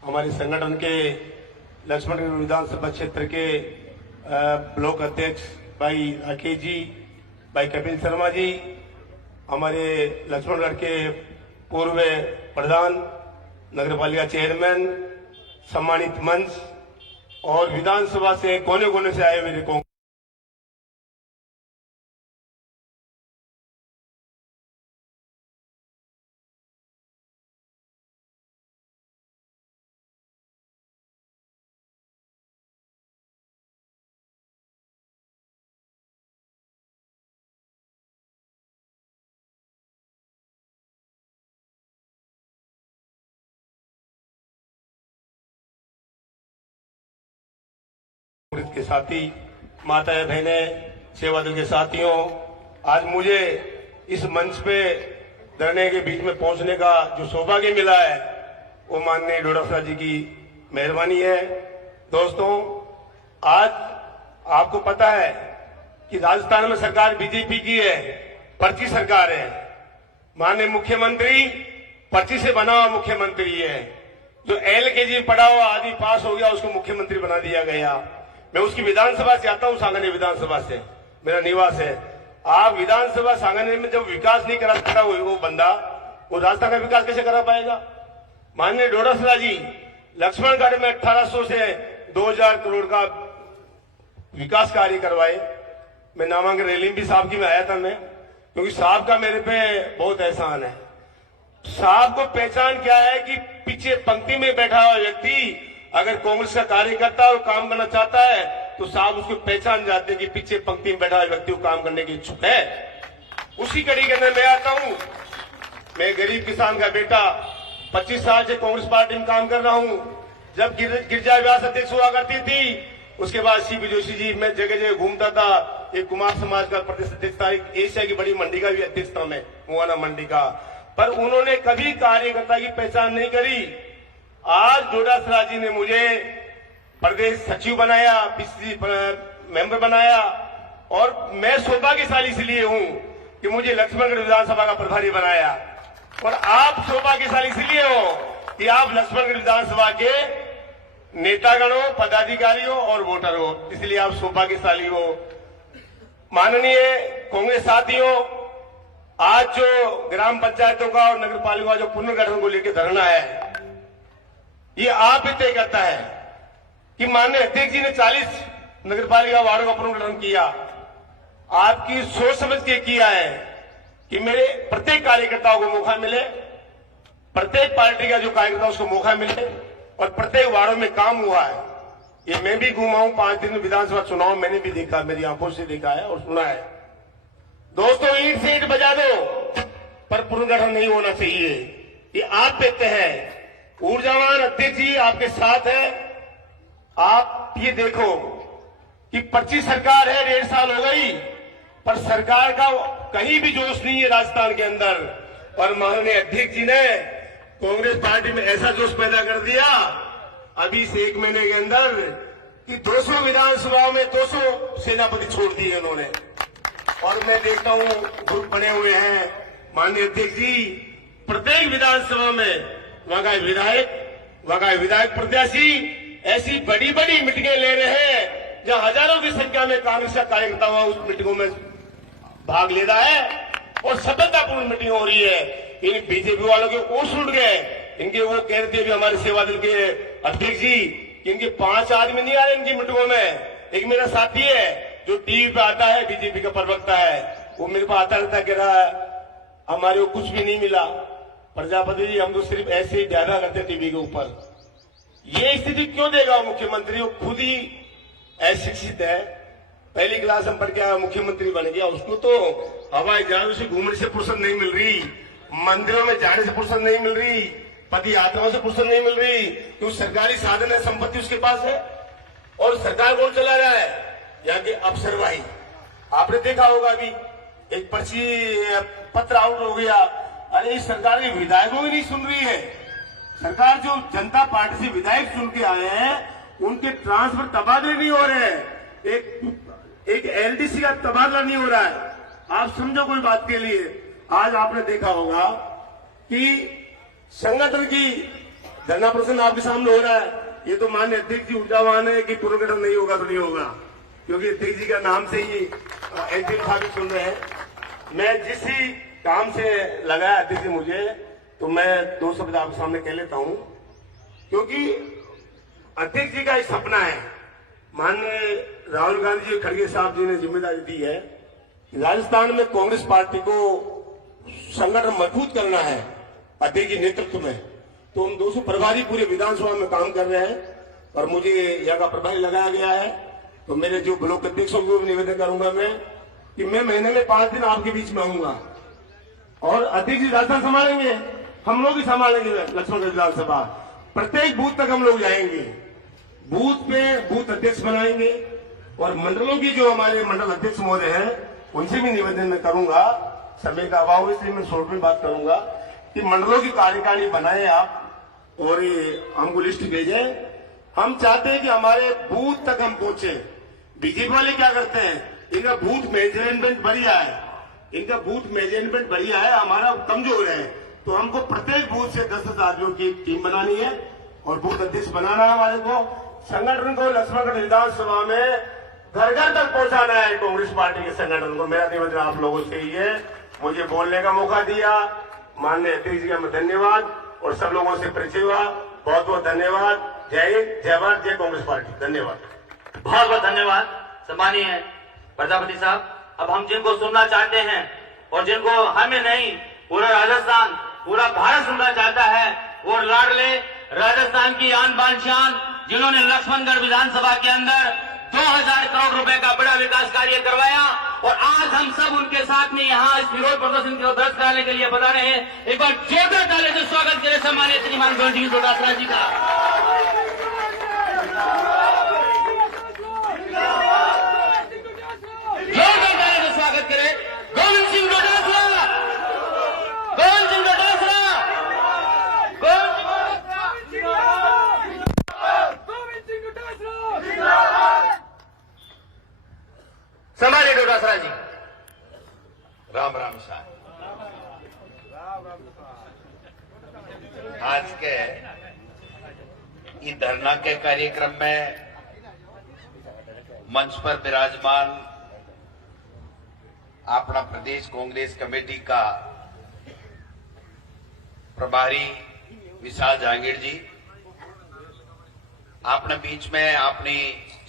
हमारे संगठन के लक्ष्मणगढ़ विधानसभा क्षेत्र के ब्लॉक अध्यक्ष भाई राकेश जी, भाई कपिल शर्मा जी, हमारे लक्ष्मणगढ़ के पूर्व प्रधान, नगरपालिका चेयरमैन, सम्मानित मंच और विधानसभा से कोने कोने से आए मेरे को के साथी, माता बहने, सेवा दल के साथियों, आज मुझे इस मंच पे धरने के बीच में पहुंचने का जो सौभाग्य मिला है वो माननीय डोटासरा जी की मेहरबानी है। दोस्तों, आज आपको पता है कि राजस्थान में सरकार बीजेपी की है, पर्ची सरकार है। माननीय मुख्यमंत्री पर्ची से बना हुआ मुख्यमंत्री है। जो LKG में पढ़ा हुआ आदि पास हो गया उसको मुख्यमंत्री बना दिया गया। मैं उसकी विधानसभा से आता हूं, सांगने विधानसभा से मेरा निवास है। आप विधानसभा सांगने में जब विकास नहीं करा सकता वो बंदा, वो राजस्थान का विकास कैसे करा पाएगा? माननीय डोटासरा जी लक्ष्मणगढ़ में 1800 से 2000 करोड़ का विकास कार्य करवाए। मैं नामांकन रैली भी साहब की में आया था मैं, क्योंकि साहब का मेरे पे बहुत एहसान है। साहब को पहचान क्या है कि पीछे पंक्ति में बैठा हुआ व्यक्ति अगर कांग्रेस का कार्यकर्ता और काम करना चाहता है तो साहब उसको पहचान जाते हैं कि पीछे पंक्ति में बैठा हुआ व्यक्ति को काम करने की इच्छुक है। उसी कड़ी के अंदर मैं आता हूं। मैं गरीब किसान का बेटा, 25 साल से कांग्रेस पार्टी में काम कर रहा हूं। जब गिरजा व्यास अध्यक्ष हुआ करती थी, उसके बाद CP जोशी जी, मैं जगह जगह घूमता था। एक कुमार समाज का प्रदेश अध्यक्ष था, एशिया की बड़ी मंडी का भी अध्यक्ष था मैं, मुआना मंडी का, पर उन्होंने कभी कार्यकर्ता की पहचान नहीं करी। आज डोटासरा जी ने मुझे प्रदेश सचिव बनाया, PCC मेंबर बनाया और मैं सौभाग्यशाली इसलिए हूं कि मुझे लक्ष्मणगढ़ विधानसभा का प्रभारी बनाया। और आप सौभाग्यशाली इसलिए हो कि आप लक्ष्मणगढ़ विधानसभा के नेतागणों, पदाधिकारियों और वोटर हो, इसलिए आप सौभाग्यशाली हो। माननीय कांग्रेस साथियों, आज जो ग्राम पंचायतों का और नगर पालिका जो पुनर्गठन को लेकर धरना है, ये आप ही तय करता है कि माननीय अध्यक्ष जी ने 40 नगरपालिका वार्डों का पुनर्गठन किया। आपकी सोच समझ के किया है कि मेरे प्रत्येक कार्यकर्ताओं को मौका मिले, प्रत्येक पार्टी का जो कार्यकर्ता उसको मौका मिले और प्रत्येक वार्डों में काम हुआ है। ये मैं भी घूमा हूं 5 दिन विधानसभा चुनाव, मैंने भी देखा, मेरी आंखों से देखा है और सुना है। दोस्तों, ईंट से ईंट बजा दो पर पुनर्गठन नहीं होना चाहिए, ये आप पे तय है। ऊर्जावान अध्यक्ष जी आपके साथ है। आप ये देखो कि कि पर्ची सरकार है, 1.5 साल हो गई, पर सरकार का कहीं भी जोश नहीं है राजस्थान के अंदर। और माननीय अध्यक्ष जी ने कांग्रेस पार्टी में ऐसा जोश पैदा कर दिया अभी से 1 महीने के अंदर कि 200 विधानसभा में 200 सेनापति छोड़ दिए उन्होंने। और मैं देखता हूं ग्रुप बने हुए हैं माननीय अध्यक्ष जी, प्रत्येक विधानसभा में वहां का विधायक प्रत्याशी ऐसी बड़ी बड़ी मीटिंगें ले रहे हैं जहां हजारों की संख्या में कांग्रेस का कार्यकर्ता हुआ उस मीटिंगों में भाग ले रहा है और सफलतापूर्ण मीटिंग हो रही है। इन बीजेपी वालों के ओस उठ गए, इनके वो कह रहे थे भी हमारे सेवा दल के अध्यक्ष जी कि इनके 5 आदमी नहीं आ रहे इनकी मीटिंगों में। एक मेरा साथी है जो टीवी पे आता है, बीजेपी का प्रवक्ता है, वो मेरे पास आता रहता कह रहा है हमारे को कुछ भी नहीं मिला, प्रजापति जी हम तो सिर्फ ऐसे ही ज्यादा करते टीवी के ऊपर। ये स्थिति क्यों देगा मुख्यमंत्री? वो खुद ही अशिक्षित है, पहली क्लास में पढ़ के मुख्यमंत्री बन गया, उसको तो हवाई जहाजों से घूमने से फुर्सत नहीं मिल रही, मंदिरों में जाने से फुर्सत नहीं मिल रही, पद यात्राओं से फुर्सत नहीं मिल रही, क्यों सरकारी साधन है, संपत्ति उसके पास है। और सरकार कौन चला रहा है? यहाँ के अफसरवाही। आपने देखा होगा अभी एक पर्ची पत्र आउट हो गया, अरे इस सरकार के विधायकों की नहीं सुन रही है। सरकार जो जनता पार्टी से विधायक चुन के आए हैं उनके ट्रांसफर तबादले नहीं हो रहे हैं, एक एलडीसी का तबादला नहीं हो रहा है। आप समझो कोई बात के लिए, आज आपने देखा होगा कि संगठन की धरना प्रदर्शन आपके सामने हो रहा है। ये तो माननीय अध्यक्ष जी ऊर्जावान है कि पुनर्गठन नहीं होगा तो नहीं होगा, क्योंकि अध्यक्ष जी का नाम से ही एंट्री उठा के सुन रहे हैं। मैं जिस ही काम से लगाया अध्यक्ष जी मुझे, तो मैं 2 शब्द आपके सामने कह लेता हूं, क्योंकि अध्यक्ष जी का एक सपना है। माननीय राहुल गांधी जी खड़गे साहब जी ने जिम्मेदारी दी है कि राजस्थान में कांग्रेस पार्टी को संगठन मजबूत करना है अध्यक्ष जी नेतृत्व में। तो हम 200 प्रभारी पूरे विधानसभा में काम कर रहे हैं और मुझे यहाँ का प्रभारी लगाया गया है। तो मेरे जो ब्लॉक अध्यक्षों को भी निवेदन करूंगा मैं कि मैं महीने में 5 दिन आपके बीच में आऊंगा और अध्यक्ष जी राजस्थान संभालेंगे, हम लोग ही संभालेंगे लक्ष्मणगढ़ विधानसभा। प्रत्येक बूथ तक हम लोग जाएंगे, बूथ पे बूथ अध्यक्ष बनाएंगे और मंडलों की जो हमारे मंडल अध्यक्ष महोदय हैं उनसे भी निवेदन मैं करूंगा, समय का अभाव इसलिए मैं शॉर्ट में बात करूंगा कि मंडलों की कार्यकारिणी बनाए आप और ये हमको लिस्ट भेजें। हम चाहते हैं कि हमारे बूथ तक हम पहुंचे। बीजेपी वाले क्या करते हैं, इनका बूथ मैनेजमेंट बढ़िया है, हमारा कमजोर है, तो हमको प्रत्येक बूथ से 10-10 आदमियों की टीम बनानी है और बूथ अध्यक्ष बनाना है हमारे को। संगठन को लक्ष्मणगढ़ विधानसभा में घर घर तक पहुंचाना है कांग्रेस पार्टी के संगठन को। मेरा निवेदन आप लोगों से ही है। मुझे बोलने का मौका दिया, माननीय अध्यक्ष जी का मैं धन्यवाद और सब लोगों से परिचय हुआ, बहुत बहुत धन्यवाद। जय हिंद, जय भारत, जय कांग्रेस पार्टी। धन्यवाद, बहुत बहुत धन्यवाद सम्मानीय प्रजापति साहब। अब हम जिनको सुनना चाहते हैं और जिनको हमें नहीं पूरा राजस्थान पूरा भारत सुनना चाहता है, वो लाडले राजस्थान की आन बान शान, जिन्होंने लक्ष्मणगढ़ विधानसभा के अंदर 2000 करोड़ रुपए का बड़ा विकास कार्य करवाया और आज हम सब उनके साथ में यहाँ इस विरोध प्रदर्शन को दर्ज कराने के लिए बता रहे हैं। एक बार जोरदार ताली से स्वागत करें सम्मानित श्रीमान गोविंद सिंह डोटासरा जी का। जोरदार ताली से स्वागत करें गोविंद सिंह डोटासरा, गोविंद सिंह डोटासरा, सम्मानित डोटासरा जी। राम राम साहब। आज के इस धरना के कार्यक्रम में मंच पर विराजमान अपना प्रदेश कांग्रेस कमेटी का प्रभारी विशाल जहांगीर जी, अपने बीच में अपनी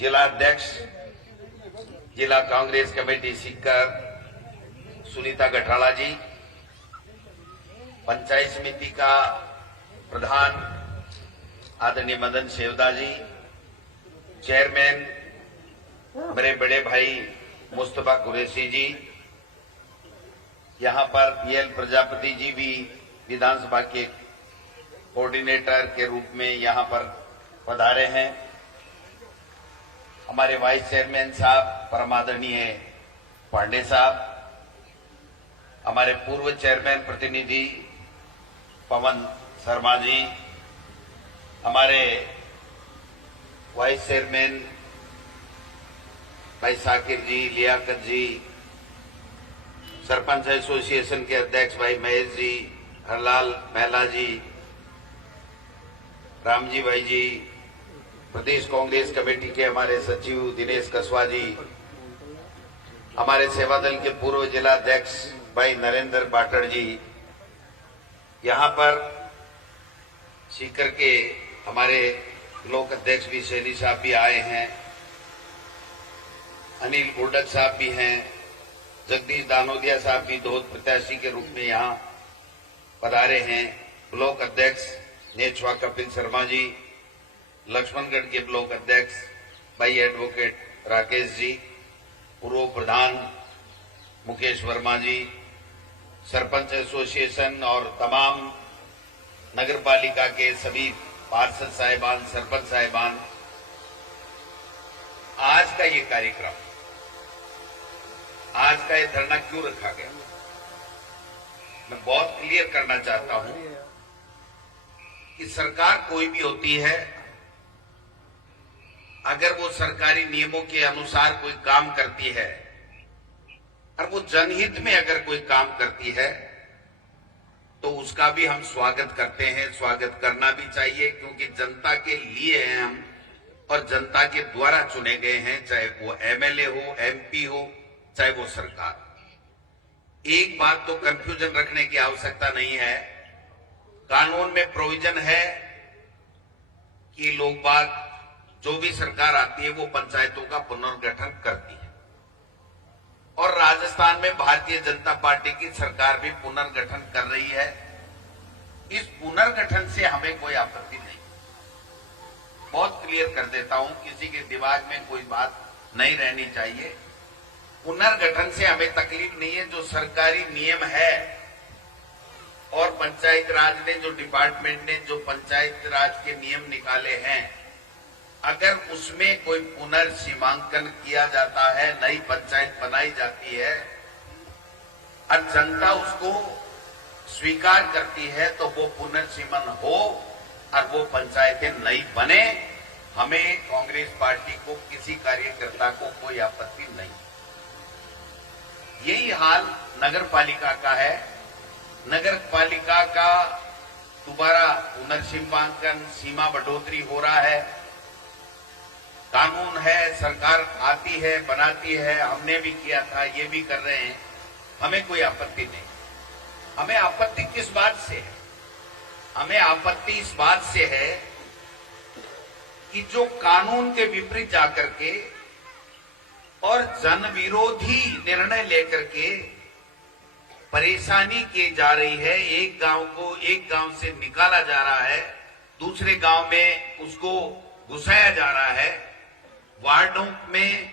जिला अध्यक्ष जिला कांग्रेस कमेटी सीकर सुनीता गठाला जी, पंचायत समिति का प्रधान आदरणीय मदन शेवदा जी, चेयरमैन मेरे बड़े भाई मुस्तफा कुरैशी जी, यहां पर पीएल प्रजापति जी भी विधानसभा के कोऑर्डिनेटर के रूप में यहां पर पधारे हैं। हमारे वाइस चेयरमैन साहब परम आदरणीय पांडे साहब, हमारे पूर्व चेयरमैन प्रतिनिधि पवन शर्मा जी, हमारे वाइस चेयरमैन भाई साकिर जी, लियाकत जी, सरपंच एसोसिएशन के अध्यक्ष भाई महेश जी, हरलाल महला जी, रामजी भाई जी, प्रदेश कांग्रेस कमेटी के हमारे सचिव दिनेश कसवा जी, हमारे सेवा दल के पूर्व जिला अध्यक्ष भाई नरेंद्र बाटड़ जी, यहाँ पर सीकर के हमारे ब्लॉक अध्यक्ष भी शैली साहब भी आए हैं, अनिल गोडक साहब भी हैं, जगदीश दानोदिया साहब भी दोस्त प्रत्याशी के रूप में यहाँ पधारे हैं, ब्लॉक अध्यक्ष नेछवा कपिल शर्मा जी, लक्ष्मणगढ़ के ब्लॉक अध्यक्ष भाई एडवोकेट राकेश जी, पूर्व प्रधान मुकेश वर्मा जी, सरपंच एसोसिएशन और तमाम नगरपालिका के सभी पार्षद साहिबान, सरपंच साहिबान, आज का ये कार्यक्रम, आज का ये धरना क्यों रखा गया, मैं बहुत क्लियर करना चाहता हूं कि सरकार कोई भी होती है, अगर वो सरकारी नियमों के अनुसार कोई काम करती है और वो जनहित में अगर कोई काम करती है तो उसका भी हम स्वागत करते हैं, स्वागत करना भी चाहिए, क्योंकि जनता के लिए हैं हम और जनता के द्वारा चुने गए हैं, चाहे वो एमएलए हो, एमपी हो, चाहे वो सरकार। एक बात तो कंफ्यूजन रखने की आवश्यकता नहीं है, कानून में प्रोविजन है कि लोग बाग जो भी सरकार आती है वो पंचायतों का पुनर्गठन करती है, और राजस्थान में भारतीय जनता पार्टी की सरकार भी पुनर्गठन कर रही है। इस पुनर्गठन से हमें कोई आपत्ति नहीं, बहुत क्लियर कर देता हूं, किसी के दिमाग में कोई बात नहीं रहनी चाहिए। पुनर्गठन से हमें तकलीफ नहीं है, जो सरकारी नियम है और पंचायत राज ने, जो डिपार्टमेंट ने जो पंचायत राज के नियम निकाले हैं, अगर उसमें कोई पुनर्सीमांकन किया जाता है, नई पंचायत बनाई जाती है और जनता उसको स्वीकार करती है, तो वो पुनर्सीमन हो और वो पंचायतें नई बने, हमें कांग्रेस पार्टी को, किसी कार्यकर्ता को कोई आपत्ति नहीं। यही हाल नगर पालिका का है। नगर पालिका का दोबारा पुनर्सीमांकन, सीमा बढ़ोतरी हो रहा है, कानून है, सरकार आती है, बनाती है, हमने भी किया था, ये भी कर रहे हैं, हमें कोई आपत्ति नहीं। हमें आपत्ति किस बात से है? हमें आपत्ति इस बात से है कि जो कानून के विपरीत जाकर के और जन विरोधी निर्णय लेकर के परेशानी की जा रही है, एक गांव को एक गांव से निकाला जा रहा है, दूसरे गांव में उसको घुसाया जा रहा है, वार्डों में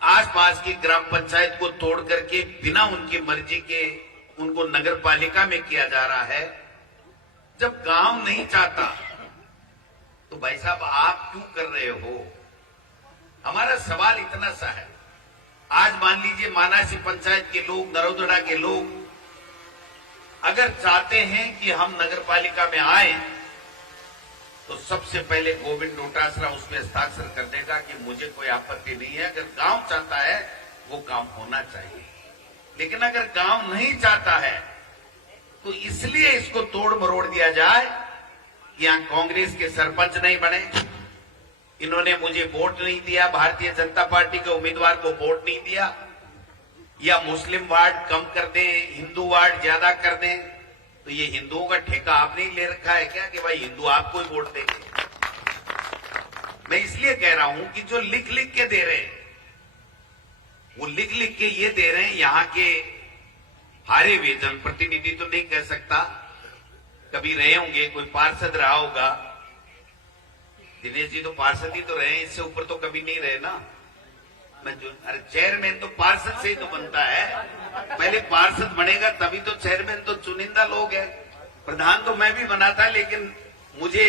आसपास की ग्राम पंचायत को तोड़ करके बिना उनकी मर्जी के उनको नगर पालिका में किया जा रहा है। जब गांव नहीं चाहता तो भाई साहब आप क्यों कर रहे हो? हमारा सवाल इतना सा है, आज मान लीजिए मानासी पंचायत के लोग, नरोदड़ा के लोग अगर चाहते हैं कि हम नगर पालिका में आए, तो सबसे पहले गोविंद डोटासरा उसमें हस्ताक्षर कर देगा कि मुझे कोई आपत्ति नहीं है। अगर गांव चाहता है वो काम होना चाहिए, लेकिन अगर गांव नहीं चाहता है तो इसलिए इसको तोड़ मरोड़ दिया जाए। यहां कांग्रेस के सरपंच नहीं बने, इन्होंने मुझे वोट नहीं दिया, भारतीय जनता पार्टी के उम्मीदवार को वोट नहीं दिया, या मुस्लिम वार्ड कम कर दें, हिंदू वार्ड ज्यादा कर दें, तो ये हिंदुओं का ठेका आपने ले रखा है क्या कि भाई हिंदू आपको ही वोट देंगे? मैं इसलिए कह रहा हूं कि जो लिख लिख के दे रहे हैं, वो लिख लिख के ये दे रहे हैं, यहां के हारे हुए जनप्रतिनिधि तो नहीं कह सकता, कभी रहे होंगे, कोई पार्षद रहा होगा, दिनेश जी तो पार्षद ही तो रहे, इससे ऊपर तो कभी नहीं रहे ना। अरे चेयरमैन तो पार्षद से ही तो बनता है, पहले पार्षद बनेगा तभी तो चेयरमैन, तो चुनिंदा लोग हैं। प्रधान तो मैं भी बना था, लेकिन मुझे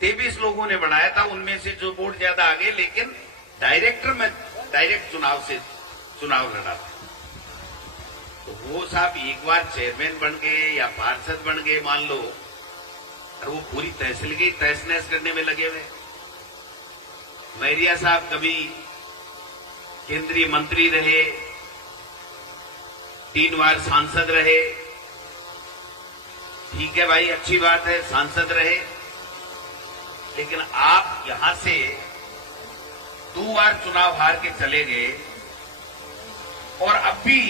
23 लोगों ने बनाया था, उनमें से जो वोट ज्यादा आ गए, लेकिन डायरेक्ट चुनाव लड़ा था। तो वो साहब एक बार चेयरमैन बन गए या पार्षद बन गए मान लो, और वो पूरी तहसील की तहस नहस करने में लगे हुए। मैरिया साहब कभी केंद्रीय मंत्री रहे, 3 बार सांसद रहे। ठीक है भाई, अच्छी बात है, सांसद रहे, लेकिन आप यहां से 2 बार चुनाव हार के चले गए और अब भी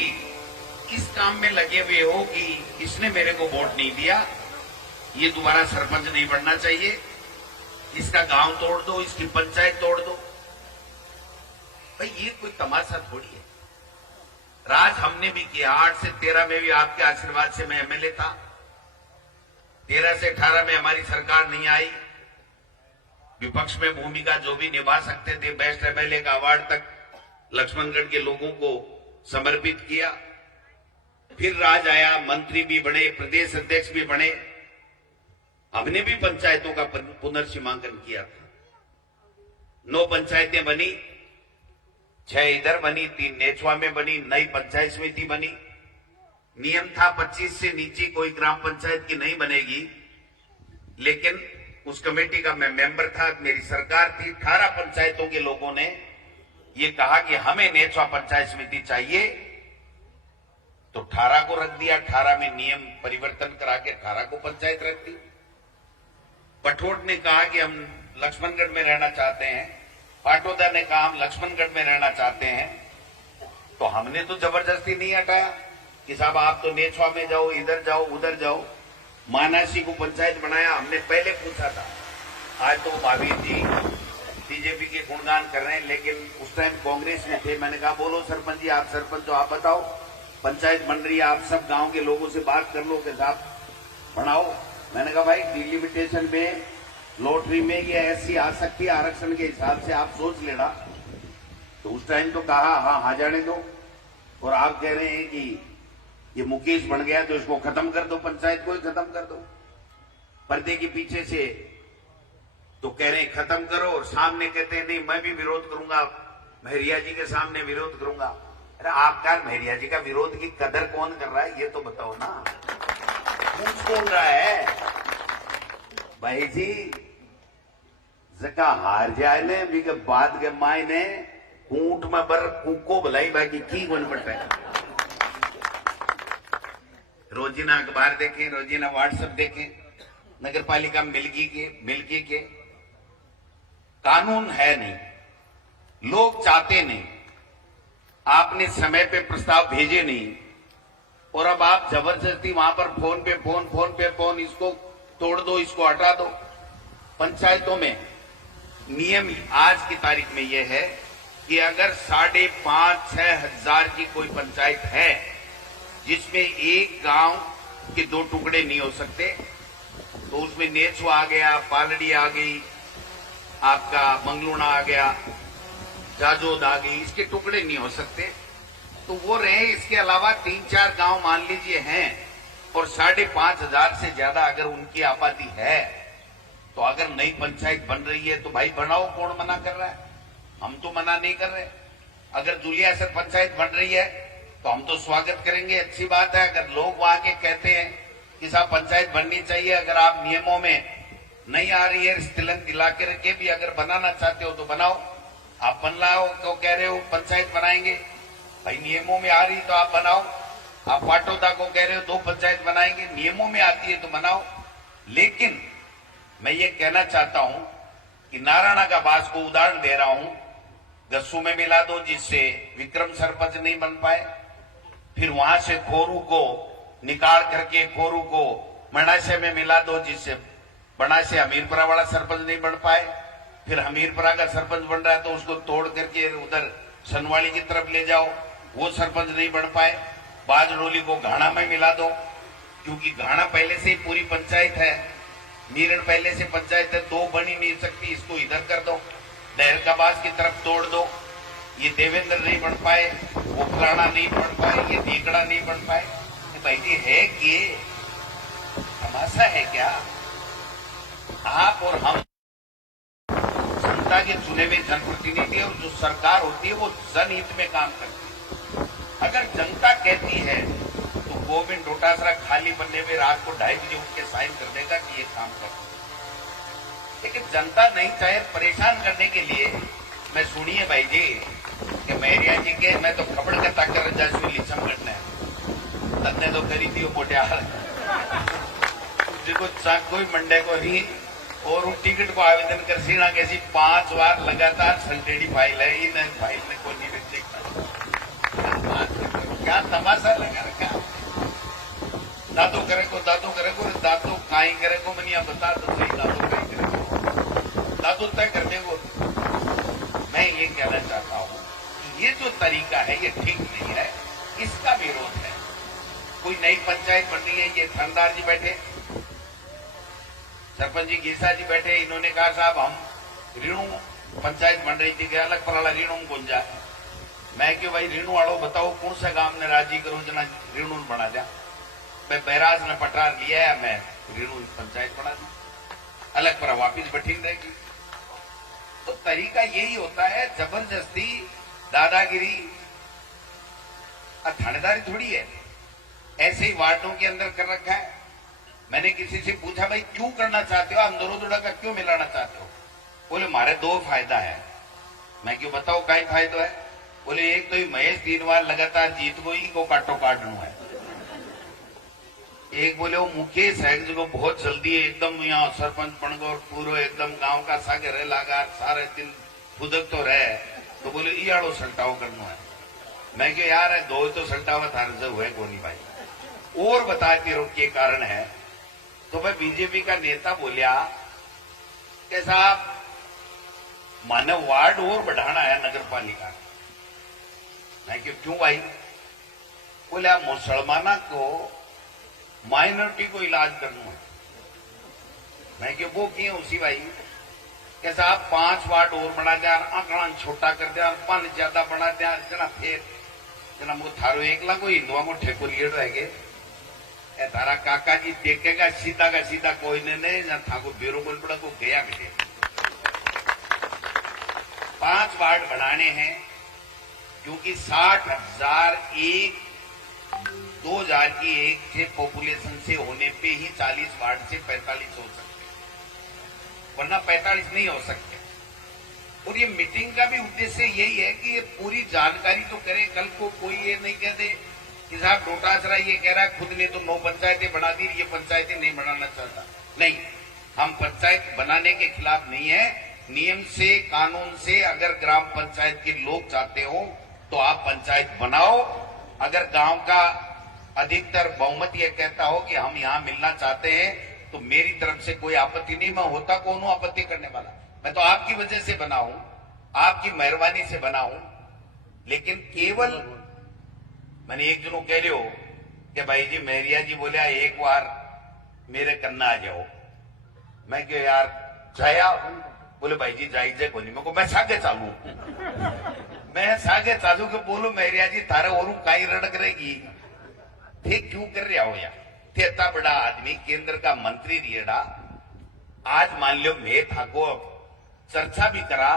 इस काम में लगे हुए हो कि इसने मेरे को वोट नहीं दिया, ये दोबारा सरपंच नहीं बनना चाहिए, इसका गांव तोड़ दो, इसकी पंचायत तोड़ दो। भाई ये कोई तमाशा थोड़ी है। राज हमने भी किया। 8 से 13 में भी आपके आशीर्वाद से मैं एमएलए था। 13 से 18 में हमारी सरकार नहीं आई। विपक्ष में भूमिका जो भी निभा सकते थे, बेस्ट एमएलए का अवार्ड तक लक्ष्मणगढ़ के लोगों को समर्पित किया। फिर राज आया, मंत्री भी बने, प्रदेश अध्यक्ष भी बने। हमने भी पंचायतों का पुनर्सीमांकन किया था। 9 पंचायतें बनी, 6 इधर बनी, 3 नेचवा में बनी, नई पंचायत समिति बनी। नियम था 25 से नीचे कोई ग्राम पंचायत की नहीं बनेगी, लेकिन उस कमेटी का मैं मेंबर था, मेरी सरकार थी। 18 पंचायतों के लोगों ने ये कहा कि हमें नेचवा पंचायत समिति चाहिए, तो 18 को रख दिया। 18 में नियम परिवर्तन करा के 18 को पंचायत रख दी। पठोट ने कहा कि हम लक्ष्मणगढ़ में रहना चाहते हैं, पाटोदा ने कहा हम लक्ष्मणगढ़ में रहना चाहते हैं, तो हमने तो जबरदस्ती नहीं हटाया कि साहब आप तो नेचवा में जाओ, इधर जाओ, उधर जाओ। मानासी को पंचायत बनाया, हमने पहले पूछा था। आज तो महावीर जी बीजेपी के गुणगान कर रहे हैं, लेकिन उस टाइम कांग्रेस में थे। मैंने कहा बोलो सरपंच जी, आप सरपंच हो, आप बताओ पंचायत बन रही है, आप सब गांव के लोगों से बात कर लो कि साहब बनाओ। मैंने कहा भाई डिलिमिटेशन में, लॉटरी में ये ऐसी आ सकती है, आरक्षण के हिसाब से आप सोच लेना। तो उस टाइम तो कहा हाँ जाने दो। और आप कह रहे हैं कि ये मुकेश बन गया तो इसको खत्म कर दो, पंचायत को ही खत्म कर दो। पर्दे के पीछे से तो कह रहे हैं खत्म करो, और सामने कहते हैं नहीं मैं भी विरोध करूंगा, महरिया जी के सामने विरोध करूंगा। अरे आपका महरिया जी का विरोध की कदर कौन कर रहा है, ये तो बताओ ना। पूछ कौन रहा है भाई जी? जका हार जाए ने भी के बाद के मायने ऊंट में बर कुको भलाई बाकी की बन पड़ता है। रोजीना अखबार देखें, रोजीना व्हाट्सएप देखें, नगर पालिका मिल्की के कानून है नहीं, लोग चाहते नहीं, आपने समय पे प्रस्ताव भेजे नहीं, और अब आप जबरदस्ती वहां पर फोन पे फोन, इसको तोड़ दो, इसको हटा दो। पंचायतों में नियम आज की तारीख में यह है कि अगर 5,500-6 हजार की कोई पंचायत है जिसमें एक गांव के 2 टुकड़े नहीं हो सकते, तो उसमें नेचवा आ गया, पालड़ी आ गई, आपका मंगलूना आ गया, जाजोद आ गई, इसके टुकड़े नहीं हो सकते, तो वो रहे। इसके अलावा 3-4 गांव मान लीजिए हैं, और 5,500 से ज्यादा अगर उनकी आबादी है, तो अगर नई पंचायत बन रही है तो भाई बनाओ, कौन मना कर रहा है? हम तो मना नहीं कर रहे। अगर जुलियासर पंचायत बन रही है तो हम तो स्वागत करेंगे, अच्छी बात है। अगर लोग वहां के कहते हैं कि साहब पंचायत बननी चाहिए, अगर आप नियमों में नहीं आ रही है, स्थिलन दिला के भी अगर बनाना चाहते हो तो बनाओ। आप बनाओ तो कह रहे हो पंचायत बनाएंगे, भाई नियमों में आ रही तो आप बनाओ। आप पाटोदा को कह रहे हो 2 पंचायत बनाएंगे, नियमों में आती है तो बनाओ। लेकिन मैं ये कहना चाहता हूं कि नारायणा का बास को उदाहरण दे रहा हूं, गस्सू में मिला दो जिससे विक्रम सरपंच नहीं बन पाए, फिर वहां से खोरू को निकाल करके खोरू को मनाशे में मिला दो जिससे बनाशे हमीरपुरा वाला सरपंच नहीं बन पाए, फिर हमीरपुरा का सरपंच बन रहा है तो उसको तोड़ करके उधर सनवाड़ी की तरफ ले जाओ, वो सरपंच नहीं बन पाए। बाजडोली को घाना में मिला दो, क्योंकि घाना पहले से ही पूरी पंचायत है, मीरण पहले से पंचायत है, 2 बन ही नहीं सकती, इसको इधर कर दो। डहरकाबाज की तरफ तोड़ दो, ये देवेंद्र नहीं बन पाए, वो फलाना नहीं बन पाए, ये दीकड़ा नहीं बन पाए। तो भाई जी है कि तमाशा है क्या? आप और हम जनता के चुने हुए जनप्रतिनिधि और जो सरकार होती है वो जनहित में काम करती है। अगर जनता कहती है तो गोविंद डोटासरा खाली बनने में रात को 2:30 बजे उठ के साइन कर देगा कि ये काम कर, लेकिन जनता नहीं चाहे परेशान करने के लिए। मैं सुनिए भाई जी कि मैरिया जी के मैं तो खबर करता कर जासू लिचम करना है तन्ने तो करी थी वो मोटियाल देखो कोई मंडे को नहीं और वो टिकट को आवेदन कर सीना कैसी 5 बार लगातार सल्टेडी फाइल है इन फाइल में कोई नहीं देखता क्या तमाशा लगा रखा। दादो करे को दादो काई करे को मनिया बता तो सही दादो काई करे को दादो तय करने को। मैं ये कहना चाहता हूं कि ये जो तरीका है ये ठीक नहीं है, इसका विरोध है। कोई नई पंचायत बन रही है, ये थानेदार जी बैठे, सरपंच जी गीसा जी बैठे, इन्होंने कहा साहब हम रीणु पंचायत बन रही थी अलग पराला रीणु गुंजा। मैं क्यों भाई रीणु वालों बताओ कौन सा गांव ने राजी करो जना रीणु बना दिया। मैं बैराज ने पटार लिया है, मैं रीणु पंचायत बना दी, अलग पर वापिस बैठी रहेगी। तो तरीका यही होता है, जबरदस्ती दादागिरी थानेदारी थोड़ी है। ऐसे ही वार्डों के अंदर कर रखा है। मैंने किसी से पूछा भाई क्यों करना चाहते हो, अंदरों का क्यों मिलाना चाहते हो? बोले मारे 2 फायदा है। मैं क्यों बताओ कई फायदा है? बोले एक तो ही महेश 3 बार लगातार जीत गई को काटो काटू है। एक बोले वो मुकेश है जो बहुत जल्दी एकदम यहाँ सरपंच बन गो और पूरा एकदम गांव का सागे रह लगा सारे दिन खुदक तो रहे, तो बोले ये आड़ो सल्टाव करना है। मैं क्यों यार है 2 तो सल्टावा थारे से हुए को नहीं भाई और बताते रहो के कारण है। तो मैं बीजेपी का नेता बोलिया कि साहब मानव वार्ड और बढ़ाना है नगर पालिका। मैं क्यों भाई? बोले आप मुसलमाना को माइनॉरिटी को इलाज करना है। मैं क्यों वो किए उसी भाई कि साहब 5 वार्ड और बना दिया, आंकड़ा छोटा कर दिया, 5 ज्यादा बना दिया जना फिर जना वो थारो एकला को हिंदुआ को ठेको लिए रह गए। तारा काका जी देखेगा सीधा का सीधा कोई ने था को बेरो बोल पड़ा को गया गए। 5 वार्ड बनाने हैं क्योंकि 60,000 2000 की एक से पॉपुलेशन से होने पे ही 40 वार्ड से 45 हो सकते, वरना 45 नहीं हो सकते। और ये मीटिंग का भी उद्देश्य यही है कि ये पूरी जानकारी तो करे। कल को कोई ये नहीं कह दे कि साहब डोटासरा ये कह रहा है खुद ने तो 9 पंचायतें बना दी, ये पंचायतें नहीं बनाना चाहता। नहीं, हम पंचायत बनाने के खिलाफ नहीं है। नियम से कानून से अगर ग्राम पंचायत के लोग चाहते हो तो आप पंचायत बनाओ। अगर गांव का अधिकतर बहुमत ये कहता हो कि हम यहाँ मिलना चाहते हैं तो मेरी तरफ से कोई आपत्ति नहीं। मैं होता कौन हूं आपत्ति करने वाला? मैं तो आपकी वजह से बना हूं, आपकी मेहरबानी से बना हूं। लेकिन केवल मैंने एक दिनों कह रहे हो कि भाई जी मेरिया जी बोलिया एक बार मेरे कन्ना आ जाओ। मैं क्यों यार जाया? बोले भाई जी जाइए को नहीं। मैं को मैं सागे चालू मैं सागे चालू के बोलो मेरिया जी थारे और काई रड़क रहेगी थे क्यों कर रहा हो यार? थे इतना बड़ा आदमी केंद्र का मंत्री रिएड़ा। आज मान लो मैं था को चर्चा भी करा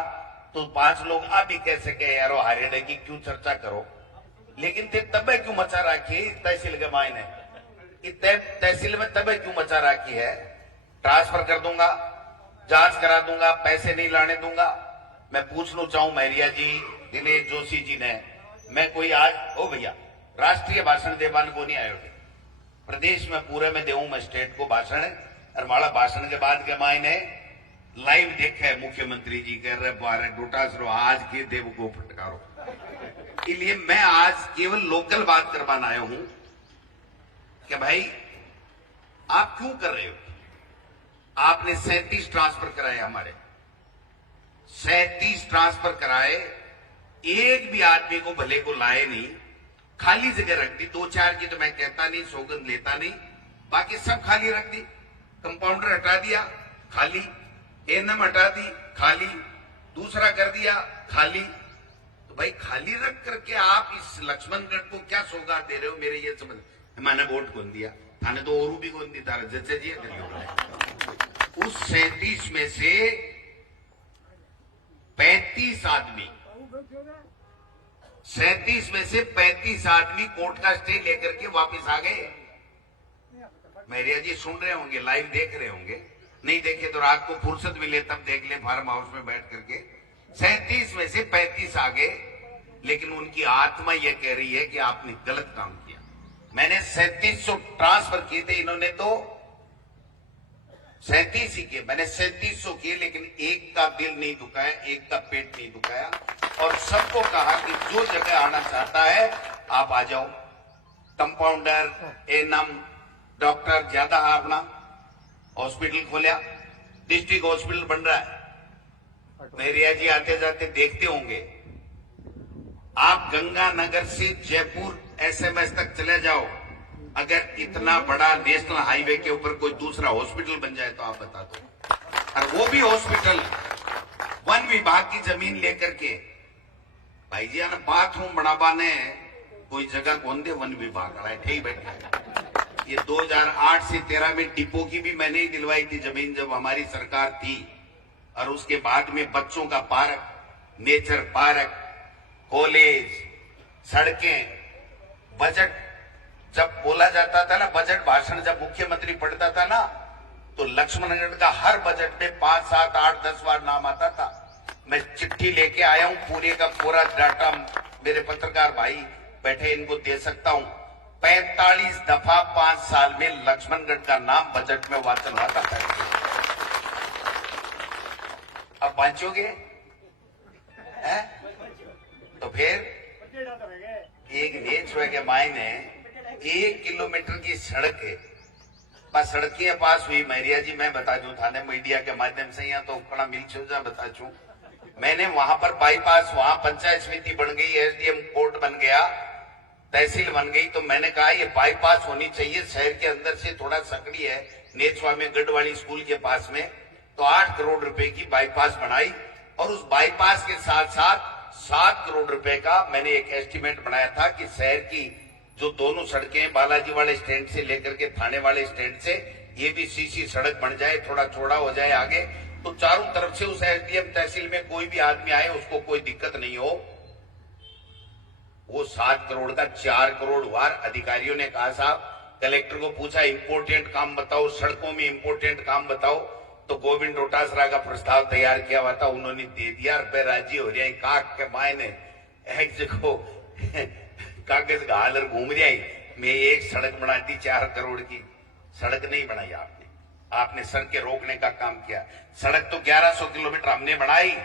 तो 5 लोग आप भी कह सके यार हारेडे की क्यों चर्चा करो। लेकिन थे तबे क्यों मचा रखी तहसील के मायने कि तहसील में तबे क्यों मचा रखी है? ट्रांसफर कर दूंगा, जांच करा दूंगा, पैसे नहीं लाने दूंगा। मैं पूछना चाहूं मैरिया जी, दिनेश जोशी जी ने, मैं कोई आज ओ भैया राष्ट्रीय भाषण देवान को नहीं आयो थे। प्रदेश में पूरे में देऊं मैं स्टेट को भाषण और माला भाषण के बाद के मायने लाइव देखे है मुख्यमंत्री जी कह रहे बारे डोटासरो आज के देव को फटकारो। इसलिए मैं आज केवल लोकल बात करवाना आया हूं कि भाई आप क्यों कर रहे हो? आपने 37 ट्रांसफर कराए, हमारे 37 ट्रांसफर कराए, एक भी आदमी को भले को लाए नहीं, खाली जगह रख दी। 2-4 की तो मैं कहता नहीं, सौगंध लेता नहीं, बाकी सब खाली रख दी। कंपाउंडर हटा दिया खाली, एएनएम हटा दी खाली, दूसरा कर दिया खाली। तो भाई खाली रख करके आप इस लक्ष्मणगढ़ को क्या सौगात दे रहे हो? मेरे ये समझ, मैंने वोट कौन दिया थाने तो और भी कौन दी तारा जैसे जी उस 37 में से 35 आदमी, 37 में से 35 आदमी कोर्ट का स्टे लेकर के वापस आ गए। मैरिया जी सुन रहे होंगे, लाइव देख रहे होंगे, नहीं देखे तो रात को फुर्सत मिले तब देख ले फार्म हाउस में बैठ करके। 37 में से 35 आ गए, लेकिन उनकी आत्मा यह कह रही है कि आपने गलत काम किया। मैंने 3700 ट्रांसफर किए थे, इन्होंने तो 37 ही किए, मैंने 3700 किए, लेकिन एक का दिल नहीं दुखाया, एक का पेट नहीं दुखाया, और सबको कहा कि जो जगह आना चाहता है आप आ जाओ। कंपाउंडर, एएनएम, डॉक्टर ज्यादा अपना हॉस्पिटल खोला, डिस्ट्रिक्ट हॉस्पिटल बन रहा है। मैरिया जी आते जाते देखते होंगे, आप गंगानगर से जयपुर एसएमएस तक चले जाओ, अगर इतना बड़ा नेशनल हाईवे के ऊपर कोई दूसरा हॉस्पिटल बन जाए तो आप बता दो। और वो भी हॉस्पिटल वन विभाग की जमीन लेकर के, भाई जी आना बाथरूम बनावा ने कोई जगह कौन दे, वन विभाग वाला ठीक बैठा है। ये 2008 से 13 में डिपो की भी मैंने ही दिलवाई थी जमीन, जब हमारी सरकार थी। और उसके बाद में बच्चों का पार्क, नेचर पार्क, कॉलेज, सड़कें, बजट जब बोला जाता था ना, बजट भाषण जब मुख्यमंत्री पढ़ता था ना, तो लक्ष्मणगढ़ का हर बजट में 5, 7, 8, 10 बार नाम आता था। मैं चिट्ठी लेके आया हूं, पूरे का पूरा डाटा मेरे पत्रकार भाई बैठे, इनको दे सकता हूं। 45 दफा 5 साल में लक्ष्मणगढ़ का नाम बजट में वाचन आता था। अब बांचोगे है? तो फिर एक नेच के मायने 1 किलोमीटर की सड़क है, बस सड़कें पास हुई। मैरिया जी मैं बता दूं, थाने मीडिया के माध्यम से यहाँ तो कड़ा मिल चुका बता चू, मैंने वहां पर बाईपास, वहां पंचायत समिति बन गई, एसडीएम कोर्ट बन गया, तहसील बन गई, तो मैंने कहा ये बाईपास होनी चाहिए। शहर के अंदर से थोड़ा सकड़ी है, नेचवा में गढ़वाली स्कूल के पास में, तो 8 करोड़ रुपए की बाईपास बनाई, और उस बाईपास के साथ साथ 7 करोड़ रुपए का मैंने एक एस्टीमेट बनाया था कि शहर की जो दोनों सड़कें बालाजी वाले स्टैंड से लेकर के थाने वाले स्टैंड से, ये भी सीसी सड़क बन जाए, थोड़ा चौड़ा हो जाए आगे, तो चारों तरफ से उस एसडीएम तहसील में कोई भी आदमी आए उसको कोई दिक्कत नहीं हो। वो 7 करोड़ का 4 करोड़ हुआ। अधिकारियों ने कहा साहब, कलेक्टर को पूछा इंपोर्टेंट काम बताओ, सड़कों में इंपोर्टेंट काम बताओ, तो गोविंद डोटासरा का प्रस्ताव तैयार किया हुआ था, उन्होंने दे दिया। रुपए राजी हो रहा है, काक के मायने एक जगह कागज का हालर घूम रहा है। मैं एक सड़क बना दी 4 करोड़ की, सड़क नहीं बनाई आपने सड़कें रोकने का काम किया। सड़क तो 1100 किलोमीटर हमने बनाई,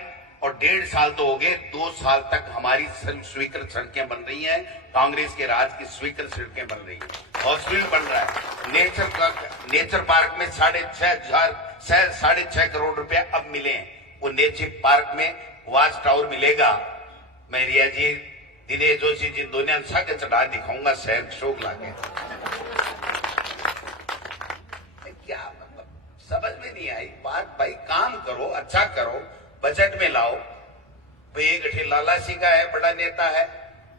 और 1.5 साल तो हो गए, 2 साल तक हमारी स्वीकृत सड़कें बन रही हैं, कांग्रेस के राज की स्वीकृत सड़कें बन रही हैं। हॉस्पिटल बन रहा है, नेचर पार्क में 6.5 करोड़ रुपए अब मिले हैं। वो नेचर पार्क में वॉच टावर मिलेगा। मैरिया जी, दिनेश जोशी जी, दोनों साके चढ़ा दिखाऊंगा शहर शोक लाके। क्या मतलब समझ में नहीं आई बात। भाई काम करो, अच्छा करो, बजट में लाओ। भाई एक गठे लाला सी का है, बड़ा नेता है,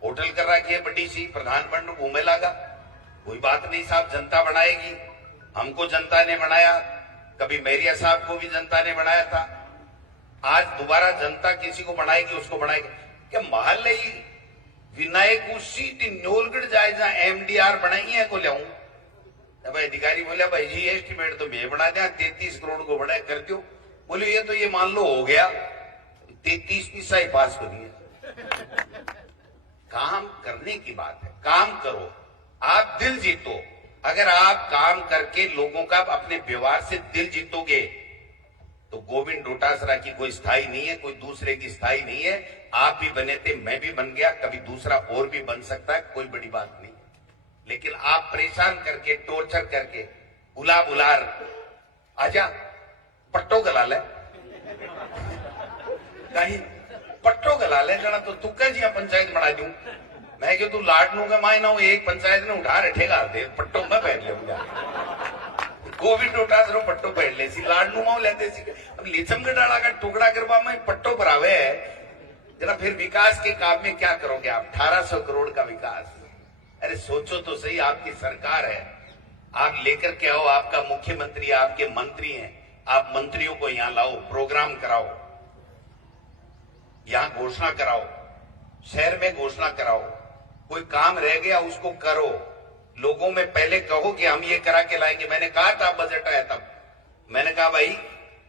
होटल कर रखी है बड़ी सी, प्रधानमंत्री घूमे लगा। कोई बात नहीं साहब, जनता बनाएगी। हमको जनता ने बनाया, कभी मैरिया साहब को भी जनता ने बनाया था, आज दोबारा जनता किसी को बनाएगी, उसको बनाएगी। क्या महल ही विनायक सीट न्योलगढ़ जाए जहां एमडीआर बनाई है को लियाऊं। भाई अधिकारी बोले भाई जी एस्टिमेट तो मैं बना दिया, 33 करोड़ को बड़ा कर दो। बोले ये तो ये मान लो हो गया, 33 पैसा ही पास करिए। काम करने की बात है, काम करो, आप दिल जीतो। अगर आप काम करके लोगों का अपने व्यवहार से दिल जीतोगे तो गोविंद डोटासरा की कोई स्थायी नहीं है, कोई दूसरे की स्थायी नहीं है। आप भी बने थे, मैं भी बन गया, कभी दूसरा और भी बन सकता है, कोई बड़ी बात नहीं। लेकिन आप परेशान करके, टॉर्चर करके, बुलार आजा पट्टो गला ले, कहीं पट्टो गला ले जाना तो तुक्का जी पंचायत बना दूं मैं कि तू लाडनू का मायना हूं, एक पंचायत ने उठा रखेगा दे पट्टो में बैठ ले कोविड डोटासरो पट्टो बैठ ले सी लाडनू माओ लेते सी। अब लीचमगढ़ डाला का टुकड़ा करवा में पट्टो भरावे है जरा, फिर विकास के काम में क्या करोगे आप? 1800 करोड़ का विकास। अरे सोचो तो सही, आपकी सरकार है, आप लेकर के आओ, आपका मुख्यमंत्री, आपके मंत्री हैं, आप मंत्रियों को यहां लाओ, प्रोग्राम कराओ। यहां घोषणा कराओ, शहर में घोषणा कराओ, कोई काम रह गया उसको करो, लोगों में पहले कहो कि हम ये करा के लाएंगे। मैंने कहा था बजट आया तब, मैंने कहा भाई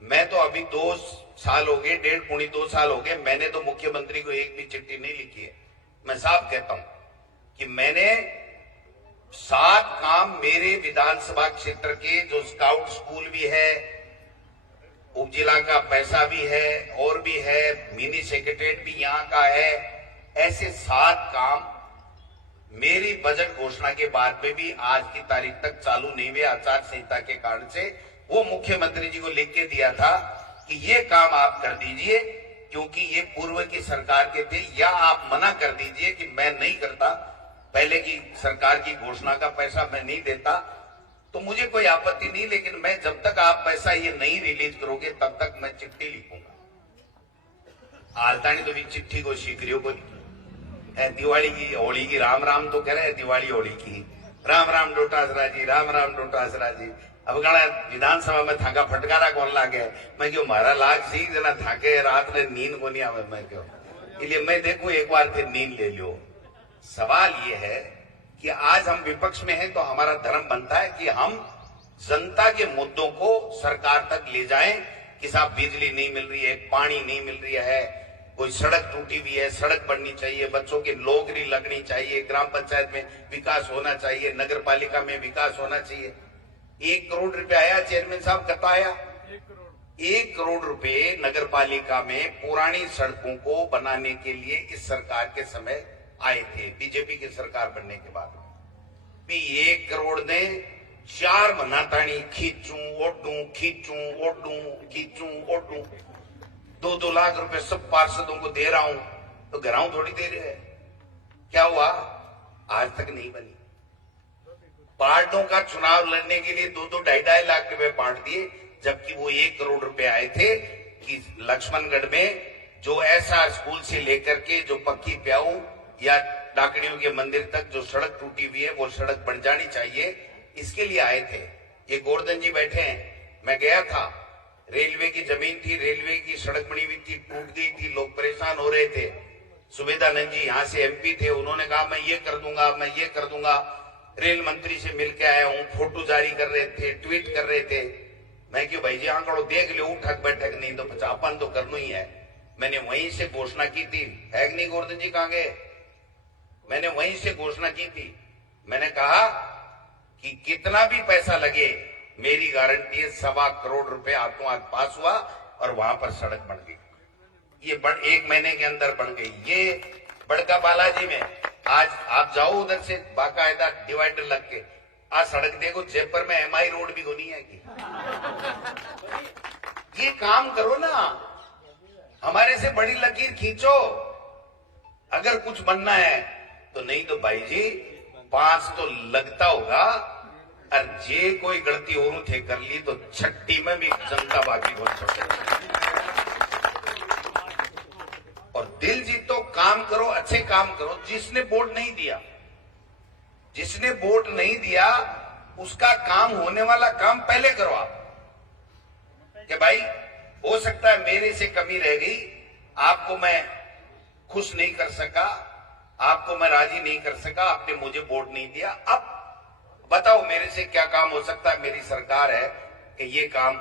मैं तो अभी 2 साल हो गए, 1.5 साल हो गए, मैंने तो मुख्यमंत्री को एक भी चिट्ठी नहीं लिखी है। मैं साफ कहता हूं कि मैंने 7 काम मेरे विधानसभा क्षेत्र के, जो स्काउट स्कूल भी है, उपजिला का पैसा भी है और भी है, मिनी सेक्रेटरीट भी यहां का है, ऐसे 7 काम मेरी बजट घोषणा के बाद में भी आज की तारीख तक चालू नहीं हुए आचार संहिता के कारण से। वो मुख्यमंत्री जी को लिख के दिया था कि ये काम आप कर दीजिए क्योंकि ये पूर्व की सरकार के थे, या आप मना कर दीजिए कि मैं नहीं करता, पहले की सरकार की घोषणा का पैसा मैं नहीं देता, तो मुझे कोई आपत्ति नहीं, लेकिन मैं जब तक आप पैसा ये नहीं रिलीज करोगे तब तक मैं चिट्ठी लिखूंगा। आलतानी तो भी चिट्ठी को शीघ्रियों को दिवाली की होली की राम राम तो कह रहे हैं, दिवाली होली की राम राम डोटासरा जी, राम राम डोटासरा जी। अब गणा विधानसभा में थाका फटकारा कौन लागे, मैं क्यों मारा लाग सी जना थाके रात में नींद को नहीं आवे, मैं क्यों, इसलिए मैं देखूं एक बार फिर नींद ले लो। सवाल ये है कि आज हम विपक्ष में हैं तो हमारा धर्म बनता है कि हम जनता के मुद्दों को सरकार तक ले जाएं कि साहब बिजली नहीं मिल रही है, पानी नहीं मिल रही है, कोई सड़क टूटी हुई है, सड़क बननी चाहिए, बच्चों की नौकरी लगनी चाहिए, ग्राम पंचायत में विकास होना चाहिए, नगर पालिका में विकास होना चाहिए। 1 करोड़ रुपया आया चेयरमैन साहब, कता आया 1 करोड़ रुपए नगर पालिका में पुरानी सड़कों को बनाने के लिए इस सरकार के समय आए थे, बीजेपी की सरकार बनने के बाद भी 1 करोड़ ने 4 मनातानी खींचू ओडू, खींचू ओडू, खींचू ओडू, 2-2 लाख रुपए सब पार्षदों को दे रहा हूं, तो घराऊ थोड़ी दे रहे हैं। क्या हुआ, आज तक नहीं बनी। पार्टियों का चुनाव लड़ने के लिए 2-2, 2.5 लाख रुपए बांट दिए, जबकि वो 1 करोड़ रुपए आए थे कि लक्ष्मणगढ़ में जो एसआर स्कूल से लेकर के जो पक्की प्याऊ या डाकड़ियों के मंदिर तक जो सड़क टूटी हुई है वो सड़क बन जानी चाहिए, इसके लिए आए थे। ये गोवर्धन जी बैठे हैं, मैं गया था, रेलवे की जमीन थी, रेलवे की सड़क बनी हुई थी, टूट गई थी, लोग परेशान हो रहे थे। सुबेदानंद जी यहाँ से एमपी थे, उन्होंने कहा मैं ये कर दूंगा, मैं ये कर दूंगा। रेल मंत्री से मिलकर आया हूँ, फोटो जारी कर रहे थे, ट्वीट कर रहे थे। मैं क्यों भाई जी आंकड़ो देख लो, उठक बैठक नहीं तो पचापन तो करना ही है। मैंने वहीं से घोषणा की थी, है नहीं गोवर्धन जी कहाँ गए, मैंने वहीं से घोषणा की थी। मैंने कहा कि कितना भी पैसा लगे, मेरी गारंटी है 1.25 करोड़ रुपए हाथों हाथ पास हुआ और वहां पर सड़क बन गई। ये 1 महीने के अंदर बन गई। ये बड़का बालाजी में आज आप जाओ उधर से बाकायदा डिवाइडर लग के, आज सड़क देखो, जयपुर में एमआई रोड भी होनी है कि ये काम करो ना, हमारे से बड़ी लकीर खींचो अगर कुछ बनना है तो। नहीं तो भाई जी 5 तो लगता होगा, और जे कोई गलती और थे कर ली तो 6 में भी जनता बाकी बहुत छोटे। और दिल जीतो, काम करो, अच्छे काम करो। जिसने वोट नहीं दिया, जिसने वोट नहीं दिया उसका काम होने वाला काम पहले करो आप, कि भाई हो सकता है मेरे से कमी रह गई, आपको मैं खुश नहीं कर सका, आपको मैं राजी नहीं कर सका, आपने मुझे वोट नहीं दिया, अब बताओ मेरे से क्या काम हो सकता है। मेरी सरकार है कि ये काम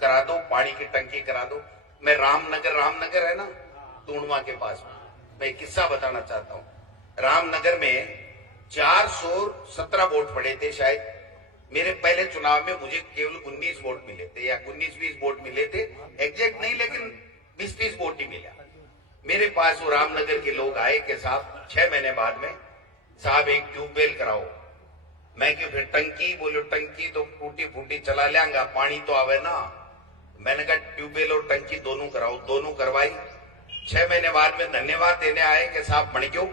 करा दो, पानी की टंकी करा दो। मैं रामनगर है ना तूणवा के पास में, मैं एक किस्सा बताना चाहता हूं। रामनगर में 417 वोट पड़े थे शायद, मेरे पहले चुनाव में मुझे केवल 19 वोट मिले थे, या 19-20 वोट मिले थे, एग्जैक्ट नहीं लेकिन 20-30 वोट ही मिला। मेरे पास वो रामनगर के लोग आए कि साहब 6 महीने बाद में साहब एक ट्यूबवेल कराओ। मैं क्यों, फिर टंकी, बोलो टंकी तो टूटी फूटी चला लेंगा, पानी तो आवे ना। मैंने कहा ट्यूबवेल और टंकी दोनों कराओ, दोनों करवाई। 6 महीने बाद में धन्यवाद देने आए कि साहब बन क्यों।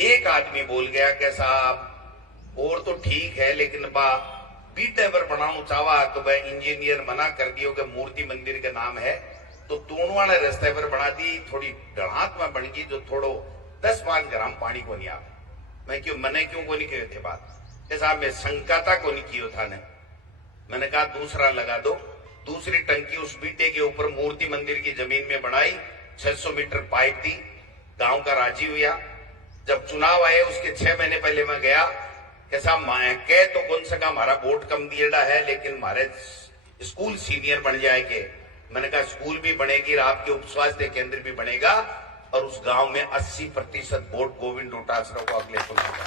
एक आदमी बोल गया कि साहब और तो ठीक है लेकिन बा बीटे पर बनाऊ चावा तो वह इंजीनियर मना कर दियो कि मूर्ति मंदिर के नाम है, तो तूणवाले रास्ते पर बना दी, थोड़ी डढ़ात में बन गई, जो थोड़ो 10-5 ग्राम पानी को नहीं आवे। मैं क्यों, मैंने क्यों को नहीं कहे थे बात, साहब मैं शंकाता को नहीं किया था ने। मैंने कहा दूसरा लगा दो, दूसरी टंकी उस बीटे के ऊपर मूर्ति मंदिर की जमीन में बनाई। 600 मीटर पाइप दी, गांव का राजी हुआ। जब चुनाव आए उसके 6 महीने पहले मैं गया कि साहब कह तो कौन सा हमारा वोट कम दिएड़ा है, लेकिन हमारे स्कूल सीनियर बन जाएंगे। मैंने कहा स्कूल भी बनेगी, आपके उप स्वास्थ्य केंद्र भी बनेगा, और उस गांव में 80% वोट गोविंद डोटासरा को अगले चुनाव का।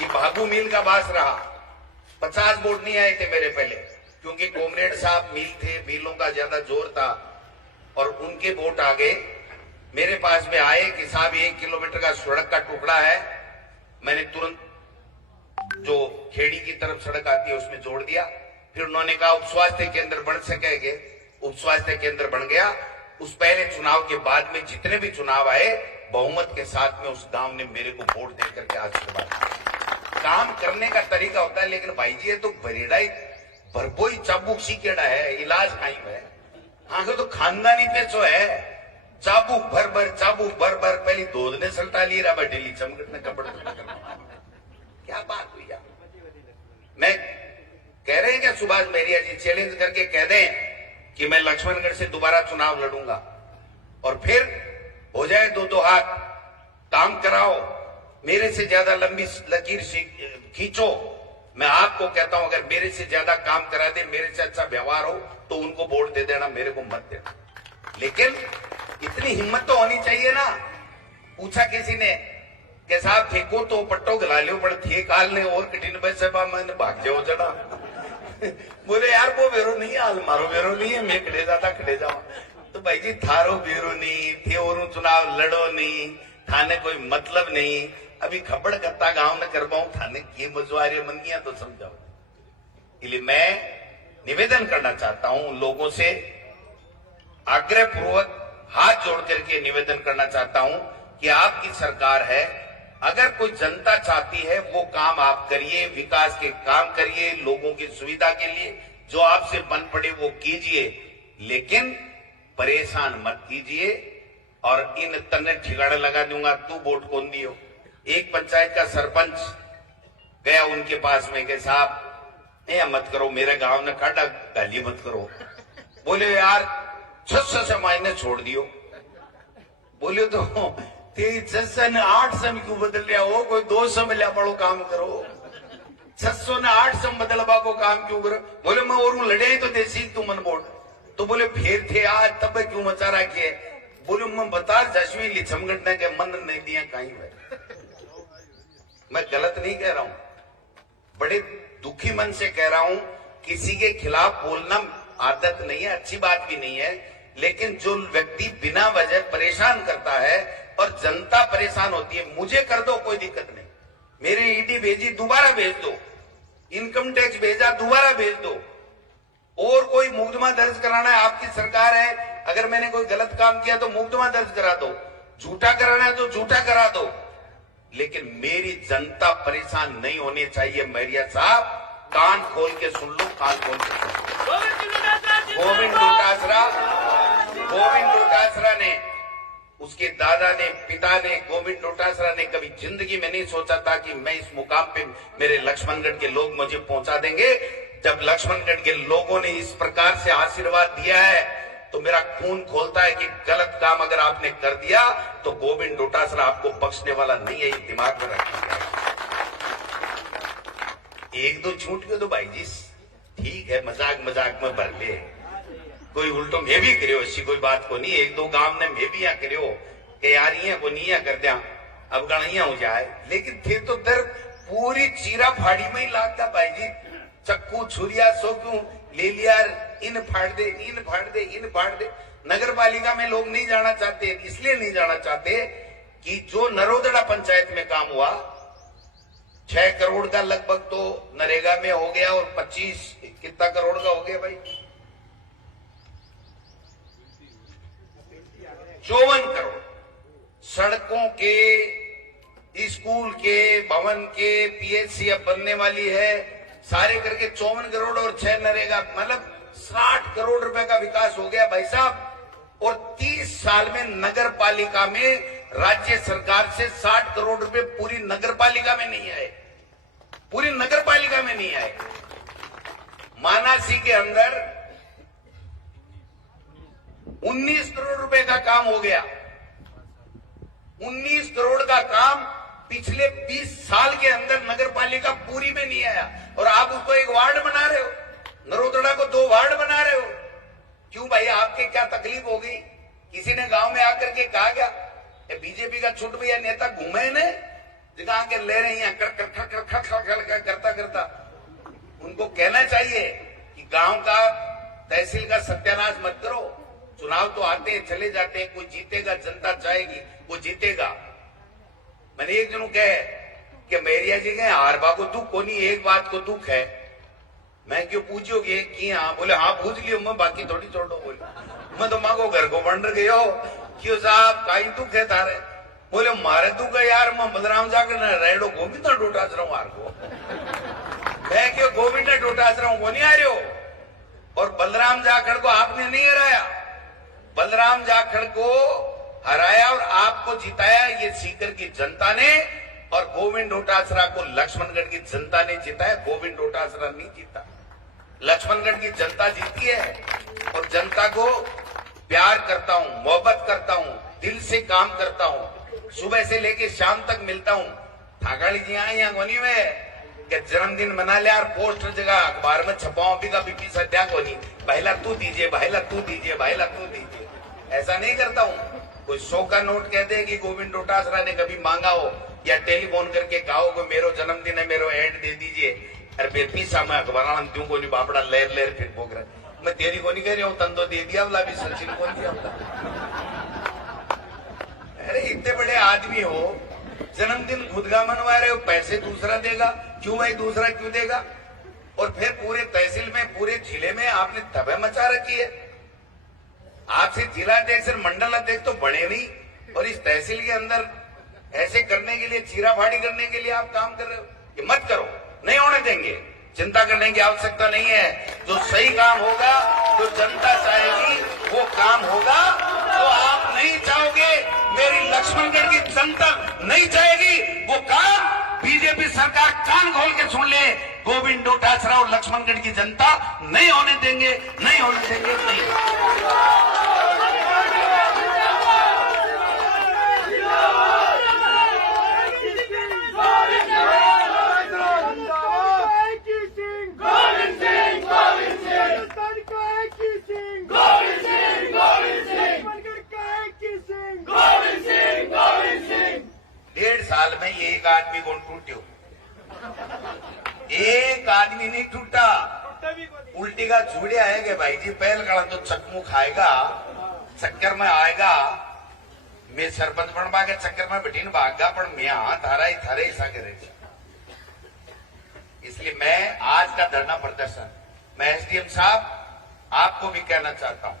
ये भागू मील का बास रहा। 50 वोट नहीं आए थे मेरे पहले, क्योंकि कॉमरेड साहब मील थे, मीलों का ज्यादा जोर था, और उनके वोट आ गए। मेरे पास में आए कि साहब 1 किलोमीटर का सड़क का टुकड़ा है। मैंने तुरंत जो खेड़ी की तरफ सड़क आती है उसमें जोड़ दिया। फिर उन्होंने कहा उप स्वास्थ्य केंद्र बन सकेंगे, उप स्वास्थ्य केंद्र बन गया। उस पहले चुनाव के बाद में जितने भी चुनाव आए, बहुमत के साथ में उस गांव ने मेरे को वोट देकर के आशीर्वाद दिया। काम करने का तरीका होता है, लेकिन भाई जी ये तो बरेड़ा ही भरपोई चाबुक सी केड़ा है, इलाज कायम है। आगे तो खानदानी पैसो है, चाबुक भर भर पहली दूध ने सल्टा ली रहा, डेली चमकट ने कपड़ क्या बात हुई यार। मैं कह रहे हैं क्या सुभाष मेहरिया जी चैलेंज करके कह दें कि मैं लक्ष्मणगढ़ से दोबारा चुनाव लड़ूंगा, और फिर हो जाए दो हाथ, काम कराओ, मेरे से ज्यादा लंबी लकीर खींचो। मैं आपको कहता हूं अगर मेरे से ज्यादा काम करा दे, मेरे से अच्छा व्यवहार हो, तो उनको वोट दे देना, मेरे को मत देना। लेकिन इतनी हिम्मत तो होनी चाहिए ना। पूछा किसी ने कि साहब ठेको तो पट्टो गला लियो, पर थे काल ने और कठिन पैसे मैंने भाग जाओ चढ़ा। बोले यार वो बेरो नहीं, हाल मारो बेरो नहीं है, मैं खड़े जाता खड़े जाओ। तो भाई जी थारो बेरो नहीं थे, और चुनाव लड़ो नहीं, थाने कोई मतलब नहीं। अभी खबड़ कत्ता गांव न करवाऊं, थाने की मजवारी मंगिया तो समझाओ। इसलिए मैं निवेदन करना चाहता हूं लोगों से, आग्रह पूर्वक हाथ जोड़ करके निवेदन करना चाहता हूं कि आपकी सरकार है, अगर कोई जनता चाहती है वो काम आप करिए, विकास के काम करिए, लोगों की सुविधा के लिए जो आपसे बन पड़े वो कीजिए, लेकिन परेशान मत कीजिए। और इन तन्ने ठिकाना लगा दूंगा, तू वोट कौन दियो। एक पंचायत का सरपंच गया उनके पास में कि साहब ये मत करो, मेरे गांव ने काटा, गाली मत करो। बोले यार 600 से मायने छोड़ दियो। बोले तो 600 ने 800 में क्यों बदल लिया हो, कोई 200 में लिया पड़ो काम करो, 600 ने 800 में बदलवा को काम क्यों करो। बोले मैं और लड़े तो देसी तू मन बोल। तो बोले फिर थे आज तब क्यों मचा रखे। बोले मैं बता जश्वी लिचमगढ़ के मन नहीं दिया कहीं है। मैं गलत नहीं कह रहा हूं, बड़े दुखी मन से कह रहा हूं। किसी के खिलाफ बोलना आदत नहीं है, अच्छी बात भी नहीं है, लेकिन जो व्यक्ति बिना वजह परेशान करता है और जनता परेशान होती है, मुझे कर दो कोई दिक्कत नहीं, मेरे ईडी भेजी दोबारा भेज दो, इनकम टैक्स भेजा दोबारा भेज दो, और कोई मुकदमा दर्ज कराना है, आपकी सरकार है, अगर मैंने कोई गलत काम किया तो मुकदमा दर्ज करा दो, झूठा कराना है तो झूठा करा दो, लेकिन मेरी जनता परेशान नहीं होनी चाहिए। मेहरिया साहब कान खोल के सुन लो, कान खोल के सुन लो। गोविंद डोटासरा ने, उसके दादा ने, पिता ने, गोविंद डोटासरा ने कभी जिंदगी में नहीं सोचा था कि मैं इस मुकाम पे मेरे लक्ष्मणगढ़ के लोग मुझे पहुंचा देंगे। जब लक्ष्मणगढ़ के लोगों ने इस प्रकार से आशीर्वाद दिया है तो मेरा खून खोलता है कि गलत काम अगर आपने कर दिया तो गोविंद डोटासरा आपको बख्शने वाला नहीं है, ये दिमाग में रखिएगा। एक दो छूट गए तो भाई जी ठीक है, मजाक मजाक में भर ले, कोई उल्टो मैं भी करियो, ऐसी कोई बात को नहीं। एक दो गांव ने मैं भी यहाँ करियो कि यार ये को नहीं कर दिया, अब गणिया हो जाए, लेकिन फिर तो दर पूरी चीरा फाड़ी में ही लागता भाई जी। चक्कू छुरिया सो क्यों ले लिया, इन फाड़ दे, इन फाड़ दे, इन फाड़ दे। नगर पालिका में लोग नहीं जाना चाहते, इसलिए नहीं जाना चाहते कि जो नरोदड़ा पंचायत में काम हुआ 6 करोड़ का लगभग तो नरेगा में हो गया, और 25 कितना करोड़ का हो गया भाई, 54 करोड़ सड़कों के, स्कूल के, भवन के, पीएचसी अब बनने वाली है, सारे करके 54 करोड़ और 6 नरेगा, मतलब 60 करोड़ रुपए का विकास हो गया भाई साहब। और 30 साल में नगर पालिका में राज्य सरकार से 60 करोड़ रुपए पूरी नगर पालिका में नहीं आए, पूरी नगर पालिका में नहीं आए। मानासी के अंदर 19 करोड़ रुपए का काम हो गया। 19 करोड़ का काम पिछले 20 साल के अंदर नगर पालिका पूरी में नहीं आया, और आप उसको एक वार्ड बना रहे हो, नरोदड़ा को 2 वार्ड बना रहे हो। क्यों भाई, आपके क्या तकलीफ हो गई? किसी ने गांव में आकर के कहा क्या बीजेपी का छोट भैया नेता घूमे ने जगह के ले रही हैं करता करता? उनको कहना चाहिए कि गांव का तहसील का सत्यानाश मत करो। चुनाव तो आते हैं चले जाते हैं, कोई जीतेगा, जनता चाहेगी वो जीतेगा। मैंने एक जनों कहे कि मेरिया जी के हारबा को दुख को नहीं, एक बात को दुख है। मैं क्यों पूछोगे कि हाँ? बोले हाँ पूछ लियो, मैं बाकी थोड़ी छोड़ो। बोले मैं तो माँ को घर को बंड गयो, क्यों साहब काई दुख है तारे? बोले मारे दुख है यार, मैं बलराम जाकर रेडो गोविंद डोटाचरा हार को। मैं क्यों गोविंद डोटाचरा वो नहीं आ रहे हो? और बलराम जाखड़ को आपने नहीं हराया, बलराम जाखड़ को हराया और आपको जिताया ये सीकर की जनता ने, और गोविंद डोटासरा को लक्ष्मणगढ़ की जनता ने जिताया। गोविंद डोटासरा नहीं जीता, लक्ष्मणगढ़ की जनता जीती है। और जनता को प्यार करता हूं, मोहब्बत करता हूं, दिल से काम करता हूं, सुबह से लेके शाम तक मिलता हूं। थाकाड़ी जी आए यहाँ गोनी में कि जन्मदिन मना लिया और पोस्टर जगह अखबार में छपाओ भी का बीपी सद्या को नहीं, पहला तू दीजिए, पहला तू दीजिए, पहला तू दीजिए। ऐसा नहीं करता हूं। कोई 100 का नोट कह दे कि गोविंद डोटासरा ने कभी मांगा हो, या टेलीफोन करके कहा हो कि मेरो जन्मदिन है, मेरो एड दे दीजिए, अरे फिर पीसा मैं अखबार क्यों को नहीं बापड़ा लेर लेर फिर भोग रहा। मैं तेरी को नहीं कह रही हूँ, तंदो दे दिया बोला भी सचिन को दिया। अरे इतने बड़े आदमी हो, जन्मदिन खुद का मनवा रहे हो, पैसे दूसरा देगा, क्यों भाई दूसरा क्यों देगा? और फिर पूरे तहसील में, पूरे जिले में आपने तबाह मचा रखी है। आपसे जिला अध्यक्ष, मंडल अध्यक्ष तो बड़े नहीं, और इस तहसील के अंदर ऐसे करने के लिए, चीराफाड़ी करने के लिए आप काम कर रहे हो। कि मत करो, नहीं होने देंगे, चिंता करने की आवश्यकता नहीं है। जो सही काम होगा, जो जनता चाहेगी वो काम होगा। तो आप नहीं चाहोगे, मेरी लक्ष्मणगढ़ की जनता नहीं चाहेगी वो काम, बीजेपी सरकार कान खोल के सुन ले, गोविंद डोटासरा और लक्ष्मणगढ़ की जनता नहीं होने देंगे, नहीं होने देंगे, नहीं। साल में ये एक आदमी कौन टूटे? एक आदमी नहीं टूटा। उल्टी का झूड़े आएंगे भाई जी, पहल कड़ा तो चकमू खाएगा, चक्कर में आएगा। मैं सरपंच बनवा के चक्कर में बैठी भागा, पर मैं थारा ही थारे ही सा करे। इसलिए मैं आज का धरना प्रदर्शन, मैं एसडीएम साहब आपको भी कहना चाहता हूं,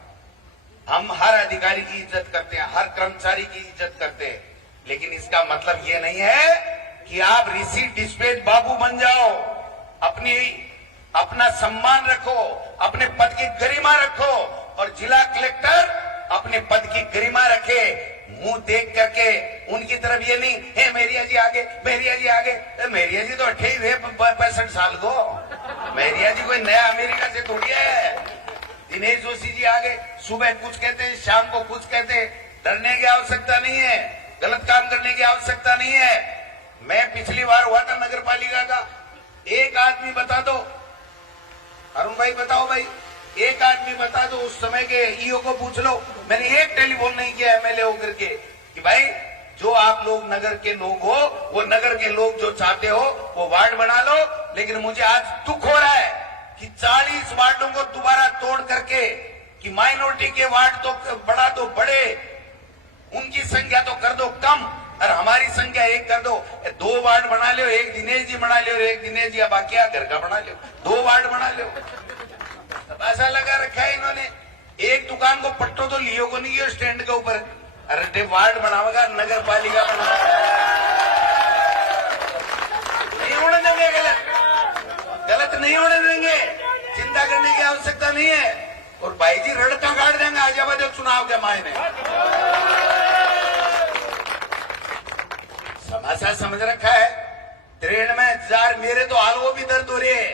हम हर अधिकारी की इज्जत करते हैं, हर कर्मचारी की इज्जत करते हैं, लेकिन इसका मतलब ये नहीं है कि आप रिसीट डिस्पैच बाबू बन जाओ। अपना सम्मान रखो, अपने पद की गरिमा रखो, और जिला कलेक्टर अपने पद की गरिमा रखे। मुंह देख करके उनकी तरफ ये नहीं है मेरिया जी आगे, मेरिया जी आगे। मेरिया जी तो 65 साल को, मेरिया जी कोई नया अमेरिका से थोड़ी है। दिनेश जोशी जी आगे, सुबह कुछ कहते हैं, शाम को कुछ कहते हैं। डरने की आवश्यकता नहीं है, गलत काम करने की आवश्यकता नहीं है। मैं पिछली बार हुआ था नगर पालिका का, एक आदमी बता दो, अरुण भाई बताओ भाई, एक आदमी बता दो, उस समय के ईओ को पूछ लो। मैंने एक टेलीफोन नहीं किया एमएलए होकर के कि भाई जो आप लोग नगर के लोग हो, वो नगर के लोग जो चाहते हो वो वार्ड बना लो। लेकिन मुझे आज दुख हो रहा है कि 40 वार्डों को दोबारा तोड़ करके, कि माइनॉरिटी के वार्ड तो बढ़ा दो बड़े, उनकी संख्या तो कर दो कम, और हमारी संख्या 1 कर दो। 2 वार्ड बना लो, एक दिनेश जी बना लो, एक दिनेश जी अब क्या घर का बना लो, 2 वार्ड बना लो। तब ऐसा लगा रखा है इन्होंने, एक दुकान को पट्टो तो लियो को नहीं है स्टैंड के ऊपर। अरे वार्ड बनावेगा, नगर पालिका बनावेगा, नहीं होने देंगे, गलत नहीं होने देंगे। चिंता करने की आवश्यकता नहीं है। और भाई जी रड़का काट देंगे आजाबाद चुनाव के मायने। समाचार समझ रखा है। 93,000 मेरे तो हाल वो भी दर्द हो रही है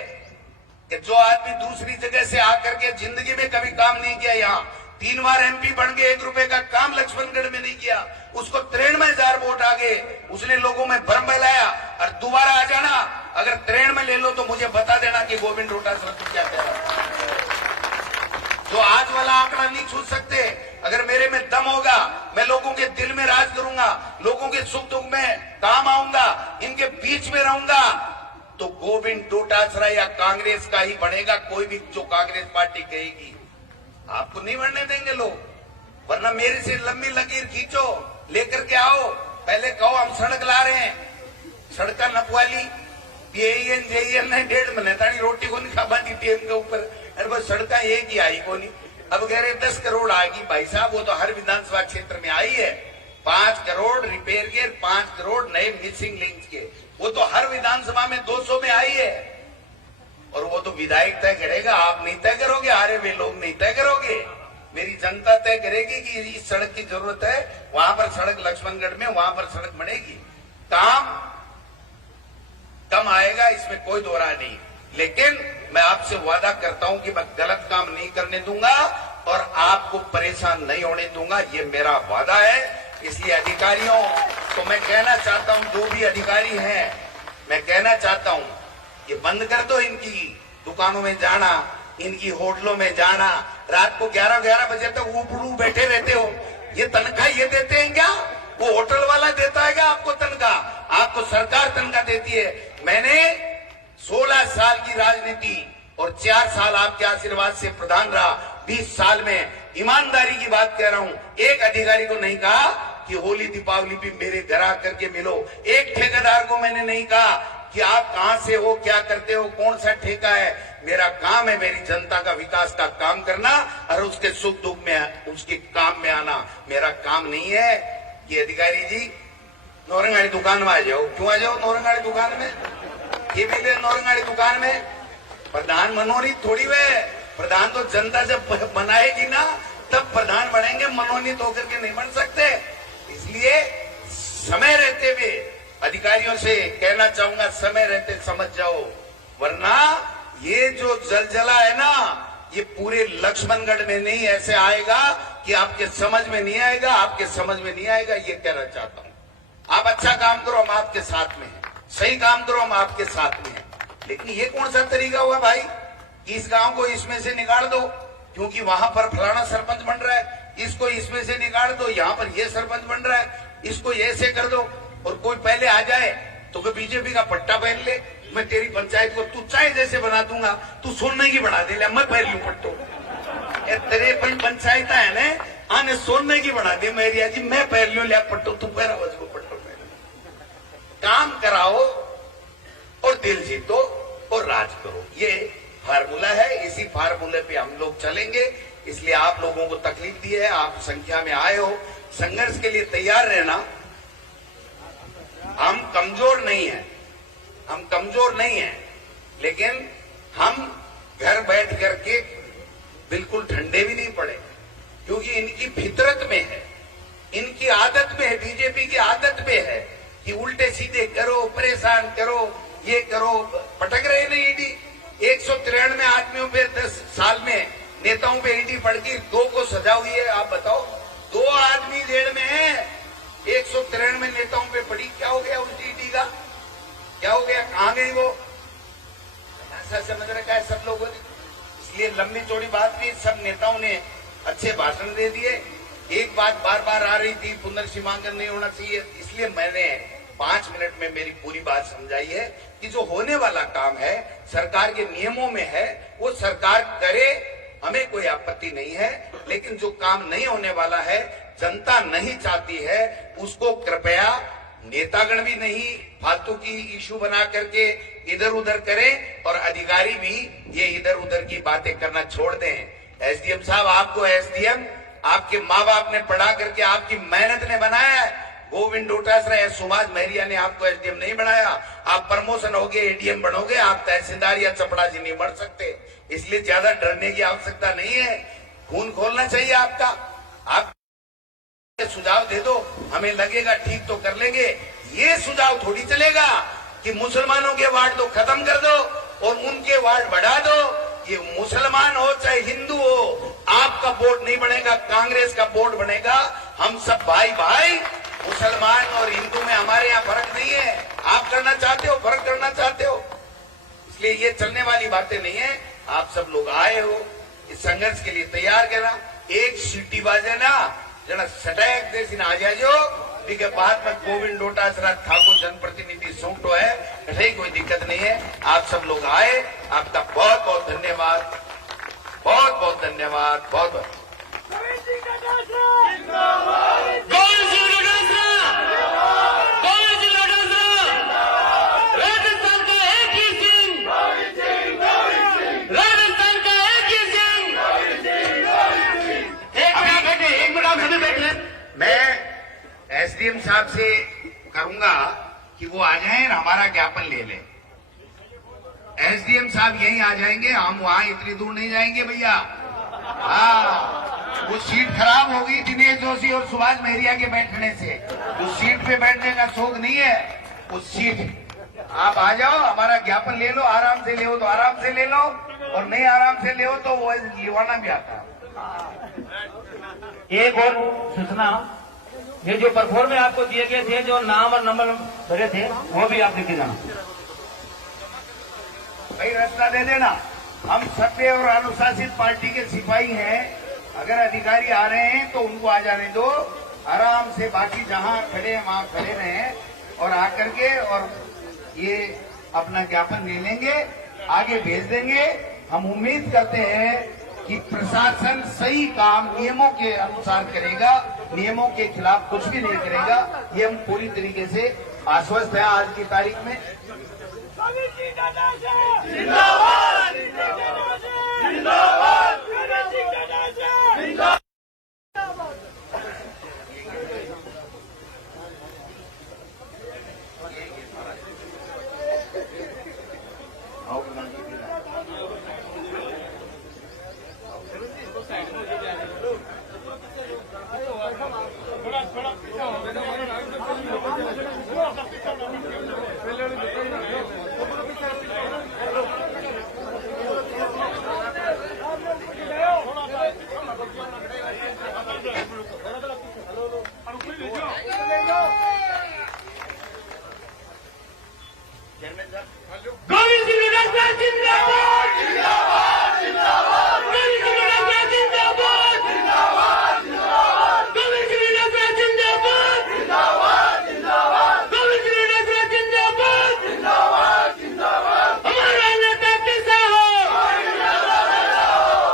कि जो आदमी दूसरी जगह से आकर के जिंदगी में कभी काम नहीं किया, यहाँ 3 बार एमपी बन के 1 रुपए का काम लक्ष्मणगढ़ में नहीं किया, उसको 93,000 वोट आ गए, उसने लोगों में भ्रम फैलाया। और दोबारा आ जाना, अगर 93 में ले लो तो मुझे बता देना कि गोविंद डोटासरा तो क्या कह रहा है। तो आज वाला आंकड़ा नहीं छू सकते। अगर मेरे में दम होगा, मैं लोगों के दिल में राज करूंगा, लोगों के सुख दुख में काम आऊंगा, इनके बीच में रहूंगा, तो गोविंद डोटासरा या कांग्रेस का ही बनेगा। कोई भी जो कांग्रेस पार्टी कहेगी आपको नहीं बढ़ने देंगे लोग, वरना मेरे से लंबी लकीर खींचो, लेकर के आओ। पहले कहो हम सड़क ला रहे हैं, सड़क नपवाली जेईएन ने 1.5 महीने ताड़ी रोटी को नहीं खा पाती टीएम के ऊपर, अरे बस सड़क एक ही आई को नहीं। अब कह रहे 10 करोड़ आएगी, भाई साहब वो तो हर विधानसभा क्षेत्र में आई है। 5 करोड़ रिपेयर के, 5 करोड़ नए मिसिंग लिंक के, वो तो हर विधानसभा में 200 में आई है। और वो तो विधायक तय करेगा, आप नहीं तय करोगे, हारे वे लोग नहीं तय करोगे। मेरी जनता तय करेगी कि इस सड़क की जरूरत है, वहां पर सड़क लक्ष्मणगढ़ में वहां पर सड़क बनेगी। काम कम आएगा, इसमें कोई दो राय नहीं, लेकिन मैं आपसे वादा करता हूं कि मैं गलत काम नहीं करने दूंगा और आपको परेशान नहीं होने दूंगा, ये मेरा वादा है। इसलिए अधिकारियों को मैं कहना चाहता हूं, जो भी अधिकारी हैं, मैं कहना चाहता हूं ये बंद कर दो, इनकी दुकानों में जाना, इनकी होटलों में जाना, रात को 11-11 बजे तक ऊपड़ू बैठे रहते हो। ये तनख्वाह ये देते हैं क्या? वो होटल वाला देता है क्या आपको तनख्वाह? आपको सरकार तनख्वाह देती है। मैंने 16 साल की राजनीति और 4 साल आपके आशीर्वाद से प्रधान रहा। 20 साल में ईमानदारी की बात कह रहा हूं, एक अधिकारी को नहीं कहा कि होली दीपावली भी मेरे घर आकर के मिलो। एक ठेकेदार को मैंने नहीं कहा कि आप कहां से हो, क्या करते हो, कौन सा ठेका है। मेरा काम है मेरी जनता का विकास का काम करना और उसके सुख दुख में उसके काम में आना। मेरा काम नहीं है कि अधिकारी जी नौरंगाड़ी दुकान में आ जाओ। क्यों आ जाओ नौरंगाड़ी दुकान में? ये भी ले नौरंगाड़ी दुकान में प्रधान मनोनीत थोड़ी वे। प्रधान तो जनता जब बनाएगी ना तब प्रधान बनेंगे, मनोनीत होकर के नहीं बन सकते। इसलिए समय रहते हुए अधिकारियों से कहना चाहूंगा, समय रहते समझ जाओ, वरना ये जो जलजला है ना, ये पूरे लक्ष्मणगढ़ में नहीं ऐसे आएगा कि आपके समझ में नहीं आएगा, आपके समझ में नहीं आएगा। ये कहना चाहता हूं, आप अच्छा काम करो, हम आपके साथ में हैं, सही काम करो, हम आपके साथ में हैं। लेकिन ये कौन सा तरीका हुआ भाई कि इस गांव को इसमें से निकाल दो क्योंकि वहां पर फलाना सरपंच बन रहा है, इसको इसमें से निकाल दो, यहाँ पर ये सरपंच बन रहा है, इसको ऐसे कर दो। और कोई पहले आ जाए तो कोई बीजेपी का पट्टा पहन ले, मैं तेरी पंचायत को तू चाहे जैसे बना दूंगा, तू सोने की बना दे, मैं पहन लू पट्टो। तेरे पंचायत है ना आने सोने की बना दे मेरी जी, मैं पहन लू लिया पट्टो, तू पहना उसको पट्टो पहन। काम कराओ और दिल जीतो और राज करो, ये फार्मूला है। इसी फार्मूले पे हम लोग चलेंगे। इसलिए आप लोगों को तकलीफ दी है, आप संख्या में आए हो, संघर्ष के लिए तैयार रहना। हम कमजोर नहीं हैं, हम कमजोर नहीं हैं, लेकिन हम घर बैठ करके बिल्कुल ठंडे भी नहीं पड़े, क्योंकि इनकी फितरत में है, इनकी आदत में है, बीजेपी की आदत में है कि उल्टे सीधे करो, परेशान करो, ये करो। पटक रहे ना ईडी, 193 आदमियों पे 10 साल में नेताओं पे ईडी पड़ गई, 2 को सजा हुई है। आप बताओ, 2 आदमी जेल में है, 193 नेताओं पे पड़ी। क्या हो गया उस ईडी का? क्या हो गया? कहां गई वो? ऐसा समझ रखा है सब लोगों ने। इसलिए लंबी चौड़ी बात नहीं, सब नेताओं ने अच्छे भाषण दे दिए। एक बात बार बार आ रही थी, पुनर्सीमांकन नहीं होना चाहिए, इसलिए मैंने 5 मिनट में मेरी पूरी बात समझाई है कि जो होने वाला काम है सरकार के नियमों में है, वो सरकार करे, हमें कोई आपत्ति नहीं है। लेकिन जो काम नहीं होने वाला है, जनता नहीं चाहती है, उसको कृपया नेतागण भी नहीं फालतू की इशू बना करके इधर उधर करें और अधिकारी भी ये इधर उधर की बातें करना छोड़ दें। एसडीएम साहब, आपको एसडीएम आपके माँ बाप ने पढ़ा करके आपकी मेहनत ने बनाया है। गोविंद डोटासरा या सुभाष महरिया ने आपको एसडीएम नहीं बनाया। आप प्रमोशन होगे, एडीएम बनोगे, आप तहसीलदार या चपड़ासी नहीं बन सकते। इसलिए ज्यादा डरने की आवश्यकता नहीं है, खून खोलना चाहिए आपका। आप सुझाव दे दो, हमें लगेगा ठीक तो कर लेंगे। ये सुझाव थोड़ी चलेगा कि मुसलमानों के वार्ड तो खत्म कर दो और उनके वार्ड बढ़ा दो ये मुसलमान हो चाहे हिंदू हो, आपका वोट नहीं बनेगा, कांग्रेस का वोट बनेगा। हम सब भाई भाई, मुसलमान और हिंदू में हमारे यहाँ फर्क नहीं है। आप करना चाहते हो, फर्क करना चाहते हो, इसलिए ये चलने वाली बातें नहीं है। आप सब लोग आए हो, इस संघर्ष के लिए तैयार करना, एक सीटी बाजे ना जना सटैक देसी ना आ जाओ, ठीक बाद में गोविंद डोटासरा ठाकुर जनप्रतिनिधि सूटो है, ऐसे कोई दिक्कत नहीं है। आप सब लोग आए, आपका बहुत बहुत धन्यवाद, बहुत बहुत धन्यवाद, बहुत बहुत। राजस्थान का एक ही सिंह, राजस्थान का एक ही सिंह। एक मिनट आप सभी बैठे। मैं एसडीएम साहब से करूंगा कि वो आ जाएं और हमारा ज्ञापन ले लें। एसडीएम साहब यहीं आ जाएंगे, हम वहां इतनी दूर नहीं जाएंगे भैया। हाँ, वो सीट खराब हो गई दिनेश जोशी और सुभाष मेहरिया के बैठने से। उस सीट पे बैठने का शौक नहीं है, उस सीट आप आ जाओ, हमारा ज्ञापन ले लो, आराम से ले तो आराम से ले लो, और नहीं आराम से ले तो वो लिवाना भी आता। एक और सूचना, ये जो परफॉर्म में आपको दिए गए थे, जो नाम और नंबर भरे थे, वो भी आप लिख के जाना। भाई रास्ता दे देना, हम सभ्य और अनुशासित पार्टी के सिपाही हैं। अगर अधिकारी आ रहे हैं तो उनको आ जाने दो, आराम से, बाकी जहां खड़े हैं वहां खड़े रहें और आकर के और ये अपना ज्ञापन ले लेंगे, आगे भेज देंगे। हम उम्मीद करते हैं कि प्रशासन सही काम नियमों के अनुसार करेगा, नियमों के खिलाफ कुछ भी नहीं करेगा, ये हम पूरी तरीके से आश्वस्त हैं आज की तारीख में। गोविंद सिंह डोटासरा जिंदाबाद, जिंदाबाद, जिंदाबाद। गोविंद सिंह डोटासरा जिंदाबाद, जिंदाबाद, जिंदाबाद। गोविंद सिंह डोटासरा जिंदाबाद, जिंदाबाद, जिंदाबाद। गोविंद सिंह डोटासरा जिंदाबाद, जिंदाबाद, जिंदाबाद। हमारा नेता कैसा हो,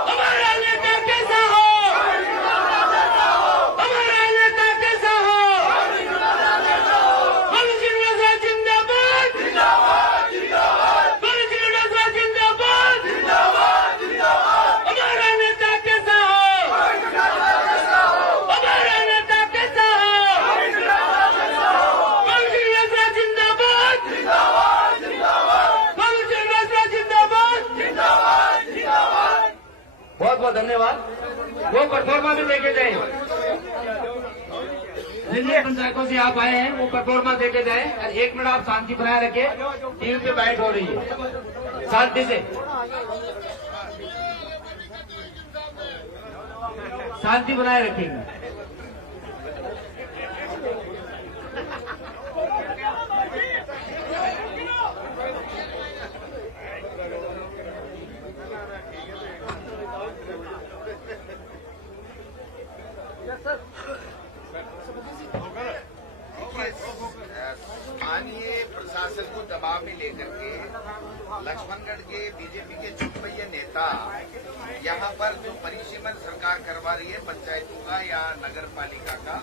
हमारा नेता कैसा हो, हमारा नेता कैसा हो। गोविंद सिंह डोटासरा जिंदाबाद, जिंदाबाद, जिंदाबाद। गोविंद सिंह डोटासरा जिंदाबाद, जिंदाबाद, जिंदाबाद। हमारा नेता कैसा हो, हमारा नेता कैसा हो। गोविंद सिंह डोटासरा जिंदाबाद, जिंदाबाद, जिंदाबाद। गोविंद सिंह डोटासरा जिंदाबाद, जिंदाबाद, जिंदाबाद। बहुत बहुत धन्यवाद। वो परफॉर्मा भी लेके जाए, जिन पंचायतों से आप आए हैं वो परफॉर्मा देके जाए। और 1 मिनट आप शांति बनाए रखें, टीम पे बैठ हो रही है, शांति से, शांति बनाए रखेंगे। स्थानीय प्रशासन को दबाव में लेकर के लक्ष्मणगढ़ के बीजेपी के छुपैया नेता यहाँ पर जो परिसीमन सरकार करवा रही है पंचायतों का या नगर पालिका का,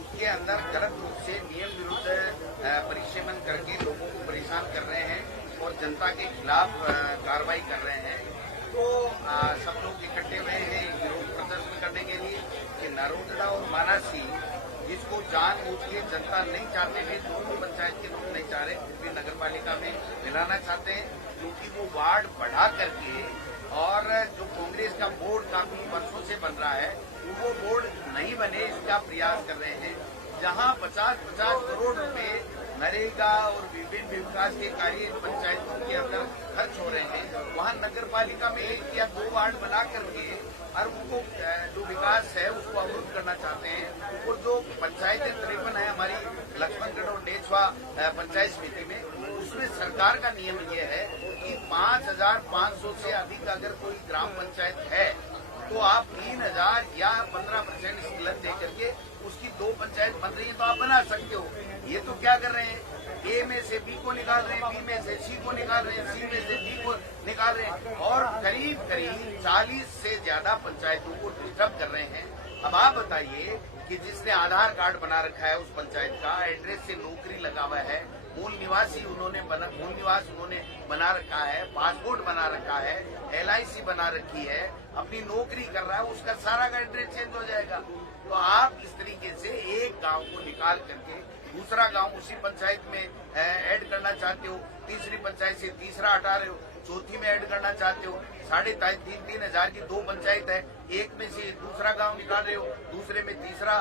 उसके अंदर गलत रूप से नियम विरुद्ध परिसीमन करके लोगों को परेशान कर रहे हैं और जनता के खिलाफ कार्रवाई कर रहे हैं। तो सब लोग इकट्ठे हुए हैं विरोध प्रदर्शन करने के लिए कि नरोदड़ा और मानासी जिसको जानबूझ के जनता नहीं चाहते थे, दोनों पंचायत के लोग नहीं चाह रहे, वो भी नगर पालिका में मिलाना चाहते हैं, क्योंकि वो वार्ड बढ़ा करके और जो कांग्रेस का बोर्ड काफी वर्षों से बन रहा है वो बोर्ड नहीं बने इसका प्रयास कर रहे हैं। जहां 50-50 करोड़ रुपए नरेगा और विभिन्न विकास के कार्य पंचायतों के अंदर खर्च हो रहे हैं, वहाँ नगर पालिका में 1 या 2 वार्ड बना करके और उनको जो विकास है उसको अवरुद्ध करना चाहते हैं। और जो पंचायतें 53 है हमारी लक्ष्मणगढ़ और नेछवा पंचायत समिति में, उसमें सरकार का नियम ये है कि 5,500 से अधिक अगर कोई ग्राम पंचायत है तो आप 3,000 या 15% स्लम दे करके उसकी 2 पंचायत बन रही है तो आप बना सकते हो। ये तो क्या कर रहे हैं, ए में से बी को निकाल रहे हैं, बी में से सी को निकाल रहे हैं, सी में से डी को निकाल रहे हैं और करीब 40 से ज्यादा पंचायतों को डिस्टर्ब कर रहे हैं। अब आप बताइए कि जिसने आधार कार्ड बना रखा है उस पंचायत का, एड्रेस से नौकरी लगा हुआ है, मूल निवास उन्होंने बना रखा है, पासपोर्ट बना रखा है, LIC बना रखी है, अपनी नौकरी कर रहा है, उसका सारा का एड्रेस चेंज हो जाएगा। तो आप इस तरीके से एक गांव को निकाल करके दूसरा गांव उसी पंचायत में ऐड करना चाहते हो, तीसरी पंचायत से तीसरा हटा रहे हो, चौथी में ऐड करना चाहते हो। 3,500 हजार की 2 पंचायत है, एक में से दूसरा गांव निकाल रहे हो, दूसरे में तीसरा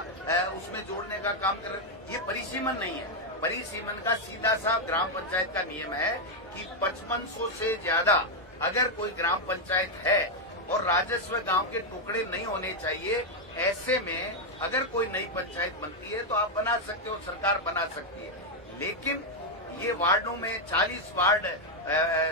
उसमें जोड़ने का काम कर रहे हो। ये परिसीमन नहीं है। परिसीमन का सीधा सा ग्राम पंचायत का नियम है कि 5500 से ज्यादा अगर कोई ग्राम पंचायत है और राजस्व गांव के टुकड़े नहीं होने चाहिए, ऐसे में अगर कोई नई पंचायत बनती है तो आप बना सकते हो, सरकार बना सकती है। लेकिन ये वार्डों में 40 वार्ड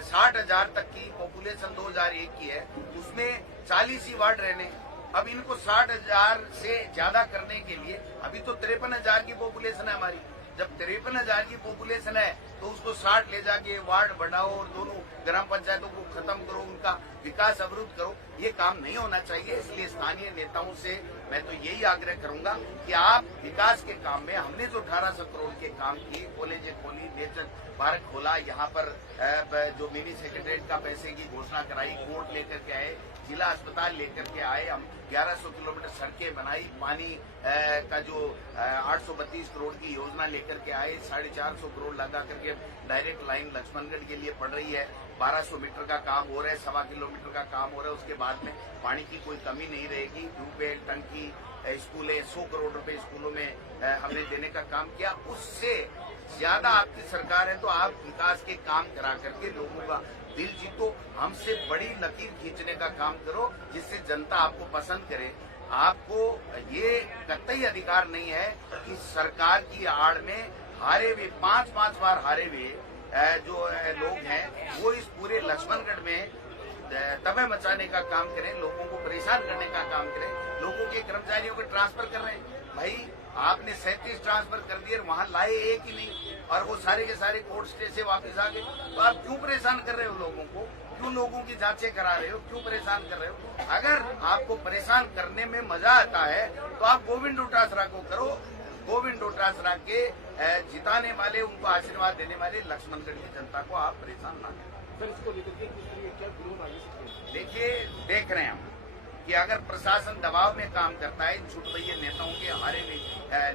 60,000 तक की पॉपुलेशन 2001 की है, उसमें 40 ही वार्ड रहने। अब इनको 60,000 से ज्यादा करने के लिए, अभी तो 53,000 की पॉपुलेशन है हमारी, जब 53,000 की पॉपुलेशन है तो उसको 60 ले जाके वार्ड बढ़ाओ और दोनों ग्राम पंचायतों को खत्म करो, उनका विकास अवरुद्ध करो, ये काम नहीं होना चाहिए। इसलिए स्थानीय नेताओं से मैं तो यही आग्रह करूंगा कि आप विकास के काम में, हमने जो 1800 करोड़ के काम किए, कॉलेजें खोली, नेचर पार्क खोला, यहाँ पर जो मिनी सेक्रेटरीट का पैसे की घोषणा कराई, कोर्ट लेकर के आए, जिला अस्पताल लेकर के आए, हम 1100 किलोमीटर सड़कें बनाई, पानी का जो 832 करोड़ की योजना लेकर के आए, 450 करोड़ लगा करके डायरेक्ट लाइन लक्ष्मणगढ़ के लिए पड़ रही है, 1200 मीटर का काम हो रहा है, 1.25 किलोमीटर का काम हो रहा है। उसके बाद में पानी की कोई कमी नहीं रहेगी। ट्यूबवेल, टंकी, स्कूलें, 100 करोड़ रुपए स्कूलों में हमने देने का काम किया। उससे ज्यादा आपकी सरकार है तो आप विकास के काम करा करके लोगों का दिल जीतो, हमसे बड़ी लकीर खींचने का काम करो जिससे जनता आपको पसंद करे। आपको ये कतई अधिकार नहीं है कि सरकार की आड़ में हारे हुए 5-5 बार हारे हुए जो लोग हैं वो इस पूरे लक्ष्मणगढ़ में तबाह मचाने का काम करें, लोगों को परेशान करने का काम करें, लोगों के कर्मचारियों को ट्रांसफर कर रहे हैं। भाई आपने 37 ट्रांसफर कर दिए, वहां लाए एक ही नहीं और वो सारे के सारे कोर्ट स्टे से वापस आ गए। तो आप क्यों परेशान कर रहे हो लोगों को, क्यों लोगों की जांचें करा रहे हो, क्यों परेशान कर रहे हो? अगर आपको परेशान करने में मजा आता है तो आप गोविंद डोटासरा को करो। गोविंद डोटासरा के जिताने वाले, उनको आशीर्वाद देने वाले लक्ष्मणगढ़ की जनता को आप परेशान ना करें। देखिए, देख रहे हैं हम कि अगर प्रशासन दबाव में काम करता है, छुटभैया नेताओं के, हारे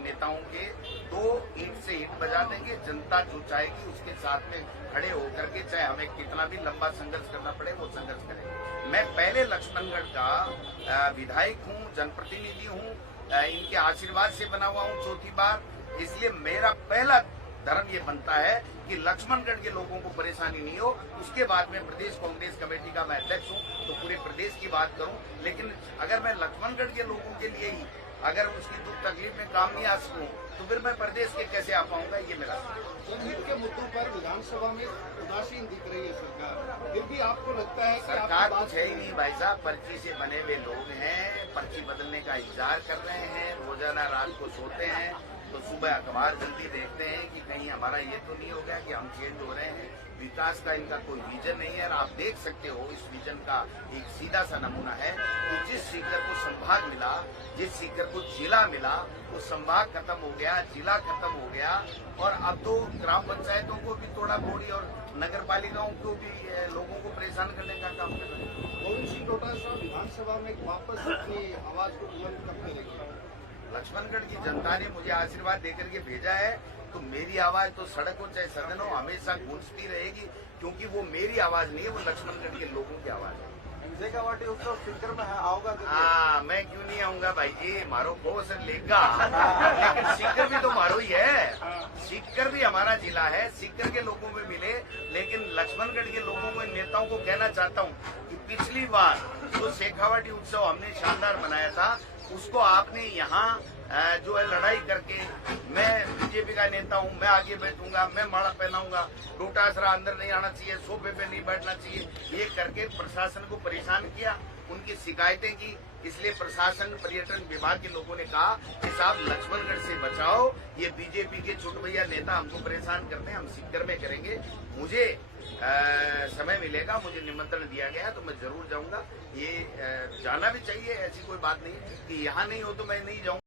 नेताओं के, तो ईंट से ईंट बजा देंगे। जनता जो चाहेगी उसके साथ में खड़े होकर के, चाहे हमें कितना भी लंबा संघर्ष करना पड़े, वो संघर्ष करेंगे। मैं पहले लक्ष्मणगढ़ का विधायक हूँ, जनप्रतिनिधि हूँ, इनके आशीर्वाद से बना हुआ हूँ 4थी बार। इसलिए मेरा पहला धर्म ये बनता है कि लक्ष्मणगढ़ के लोगों को परेशानी नहीं हो। उसके बाद में प्रदेश कांग्रेस कमेटी का मैं अध्यक्ष हूँ तो पूरे प्रदेश की बात करूँ, लेकिन अगर मैं लक्ष्मणगढ़ के लोगों के लिए ही अगर उसकी दुख तकलीफ में काम नहीं आ सकूँ तो फिर मैं प्रदेश के कैसे आ पाऊंगा, ये मेरा उम्मीद के मुद्दों पर विधानसभा में उदासीन दिख रही है सरकार। फिर भी आपको लगता है कि सरकार कुछ है ही नहीं भाई साहब, पर्ची से बने हुए लोग हैं, पर्ची बदलने का इंतजार कर रहे हैं, रोजाना रात को सोते हैं तो सुबह अखबार जल्दी देखते हैं कि कहीं हमारा ये तो नहीं हो गया कि हम चेंज हो रहे हैं। विकास का इनका कोई विजन नहीं है और आप देख सकते हो इस विजन का एक सीधा सा नमूना है कि जिस सीकर को संभाग मिला, जिस सीकर को जिला मिला, वो संभाग खत्म हो गया, जिला खत्म हो गया और अब तो ग्राम पंचायतों को भी तोड़ा फोड़ी और नगर पालिकाओं को भी लोगों को परेशान करने का काम कर रहे हैं। गोविंद सिंह डोटासरा विधानसभा में वापस अपनी आवाज को बुलंद करते रहे। लक्ष्मणगढ़ की जनता ने मुझे आशीर्वाद देकर के भेजा है तो मेरी आवाज तो सड़क हो चाहे सदन हो हमेशा गूंजती रहेगी, क्योंकि वो मेरी आवाज नहीं है, वो लक्ष्मणगढ़ के लोगों की आवाज है। शेखावाटी उत्सव सीकर में है, आओगा तो हाँ, मैं क्यों नहीं आऊंगा भाई जी, मारो कोस लेगा, लेकिन सीकर भी तो मारो ही है, सीकर भी हमारा जिला है, सीकर के लोगों में मिले। लेकिन लक्ष्मणगढ़ के लोगों को, नेताओं को कहना चाहता हूँ कि पिछली बार जो शेखावाटी उत्सव हमने शानदार मनाया था, उसको आपने यहाँ जो है लड़ाई करके, मैं बीजेपी का नेता हूँ, मैं आगे बैठूंगा, मैं माला पहनाऊंगा, रोटासरा अंदर नहीं आना चाहिए, सोफे पे नहीं बैठना चाहिए, ये करके प्रशासन को परेशान किया, उनकी शिकायतें की। इसलिए प्रशासन, पर्यटन विभाग के लोगों ने कहा कि साहब लक्ष्मणगढ़ से बचाओ, ये बीजेपी के छुटभैया नेता हमको परेशान करते हैं, हम सीकर में करेंगे। मुझे समय मिलेगा, मुझे निमंत्रण दिया गया तो मैं जरूर जाऊंगा। ये जाना भी चाहिए, ऐसी कोई बात नहीं कि यहाँ नहीं हो तो मैं नहीं जाऊंगा।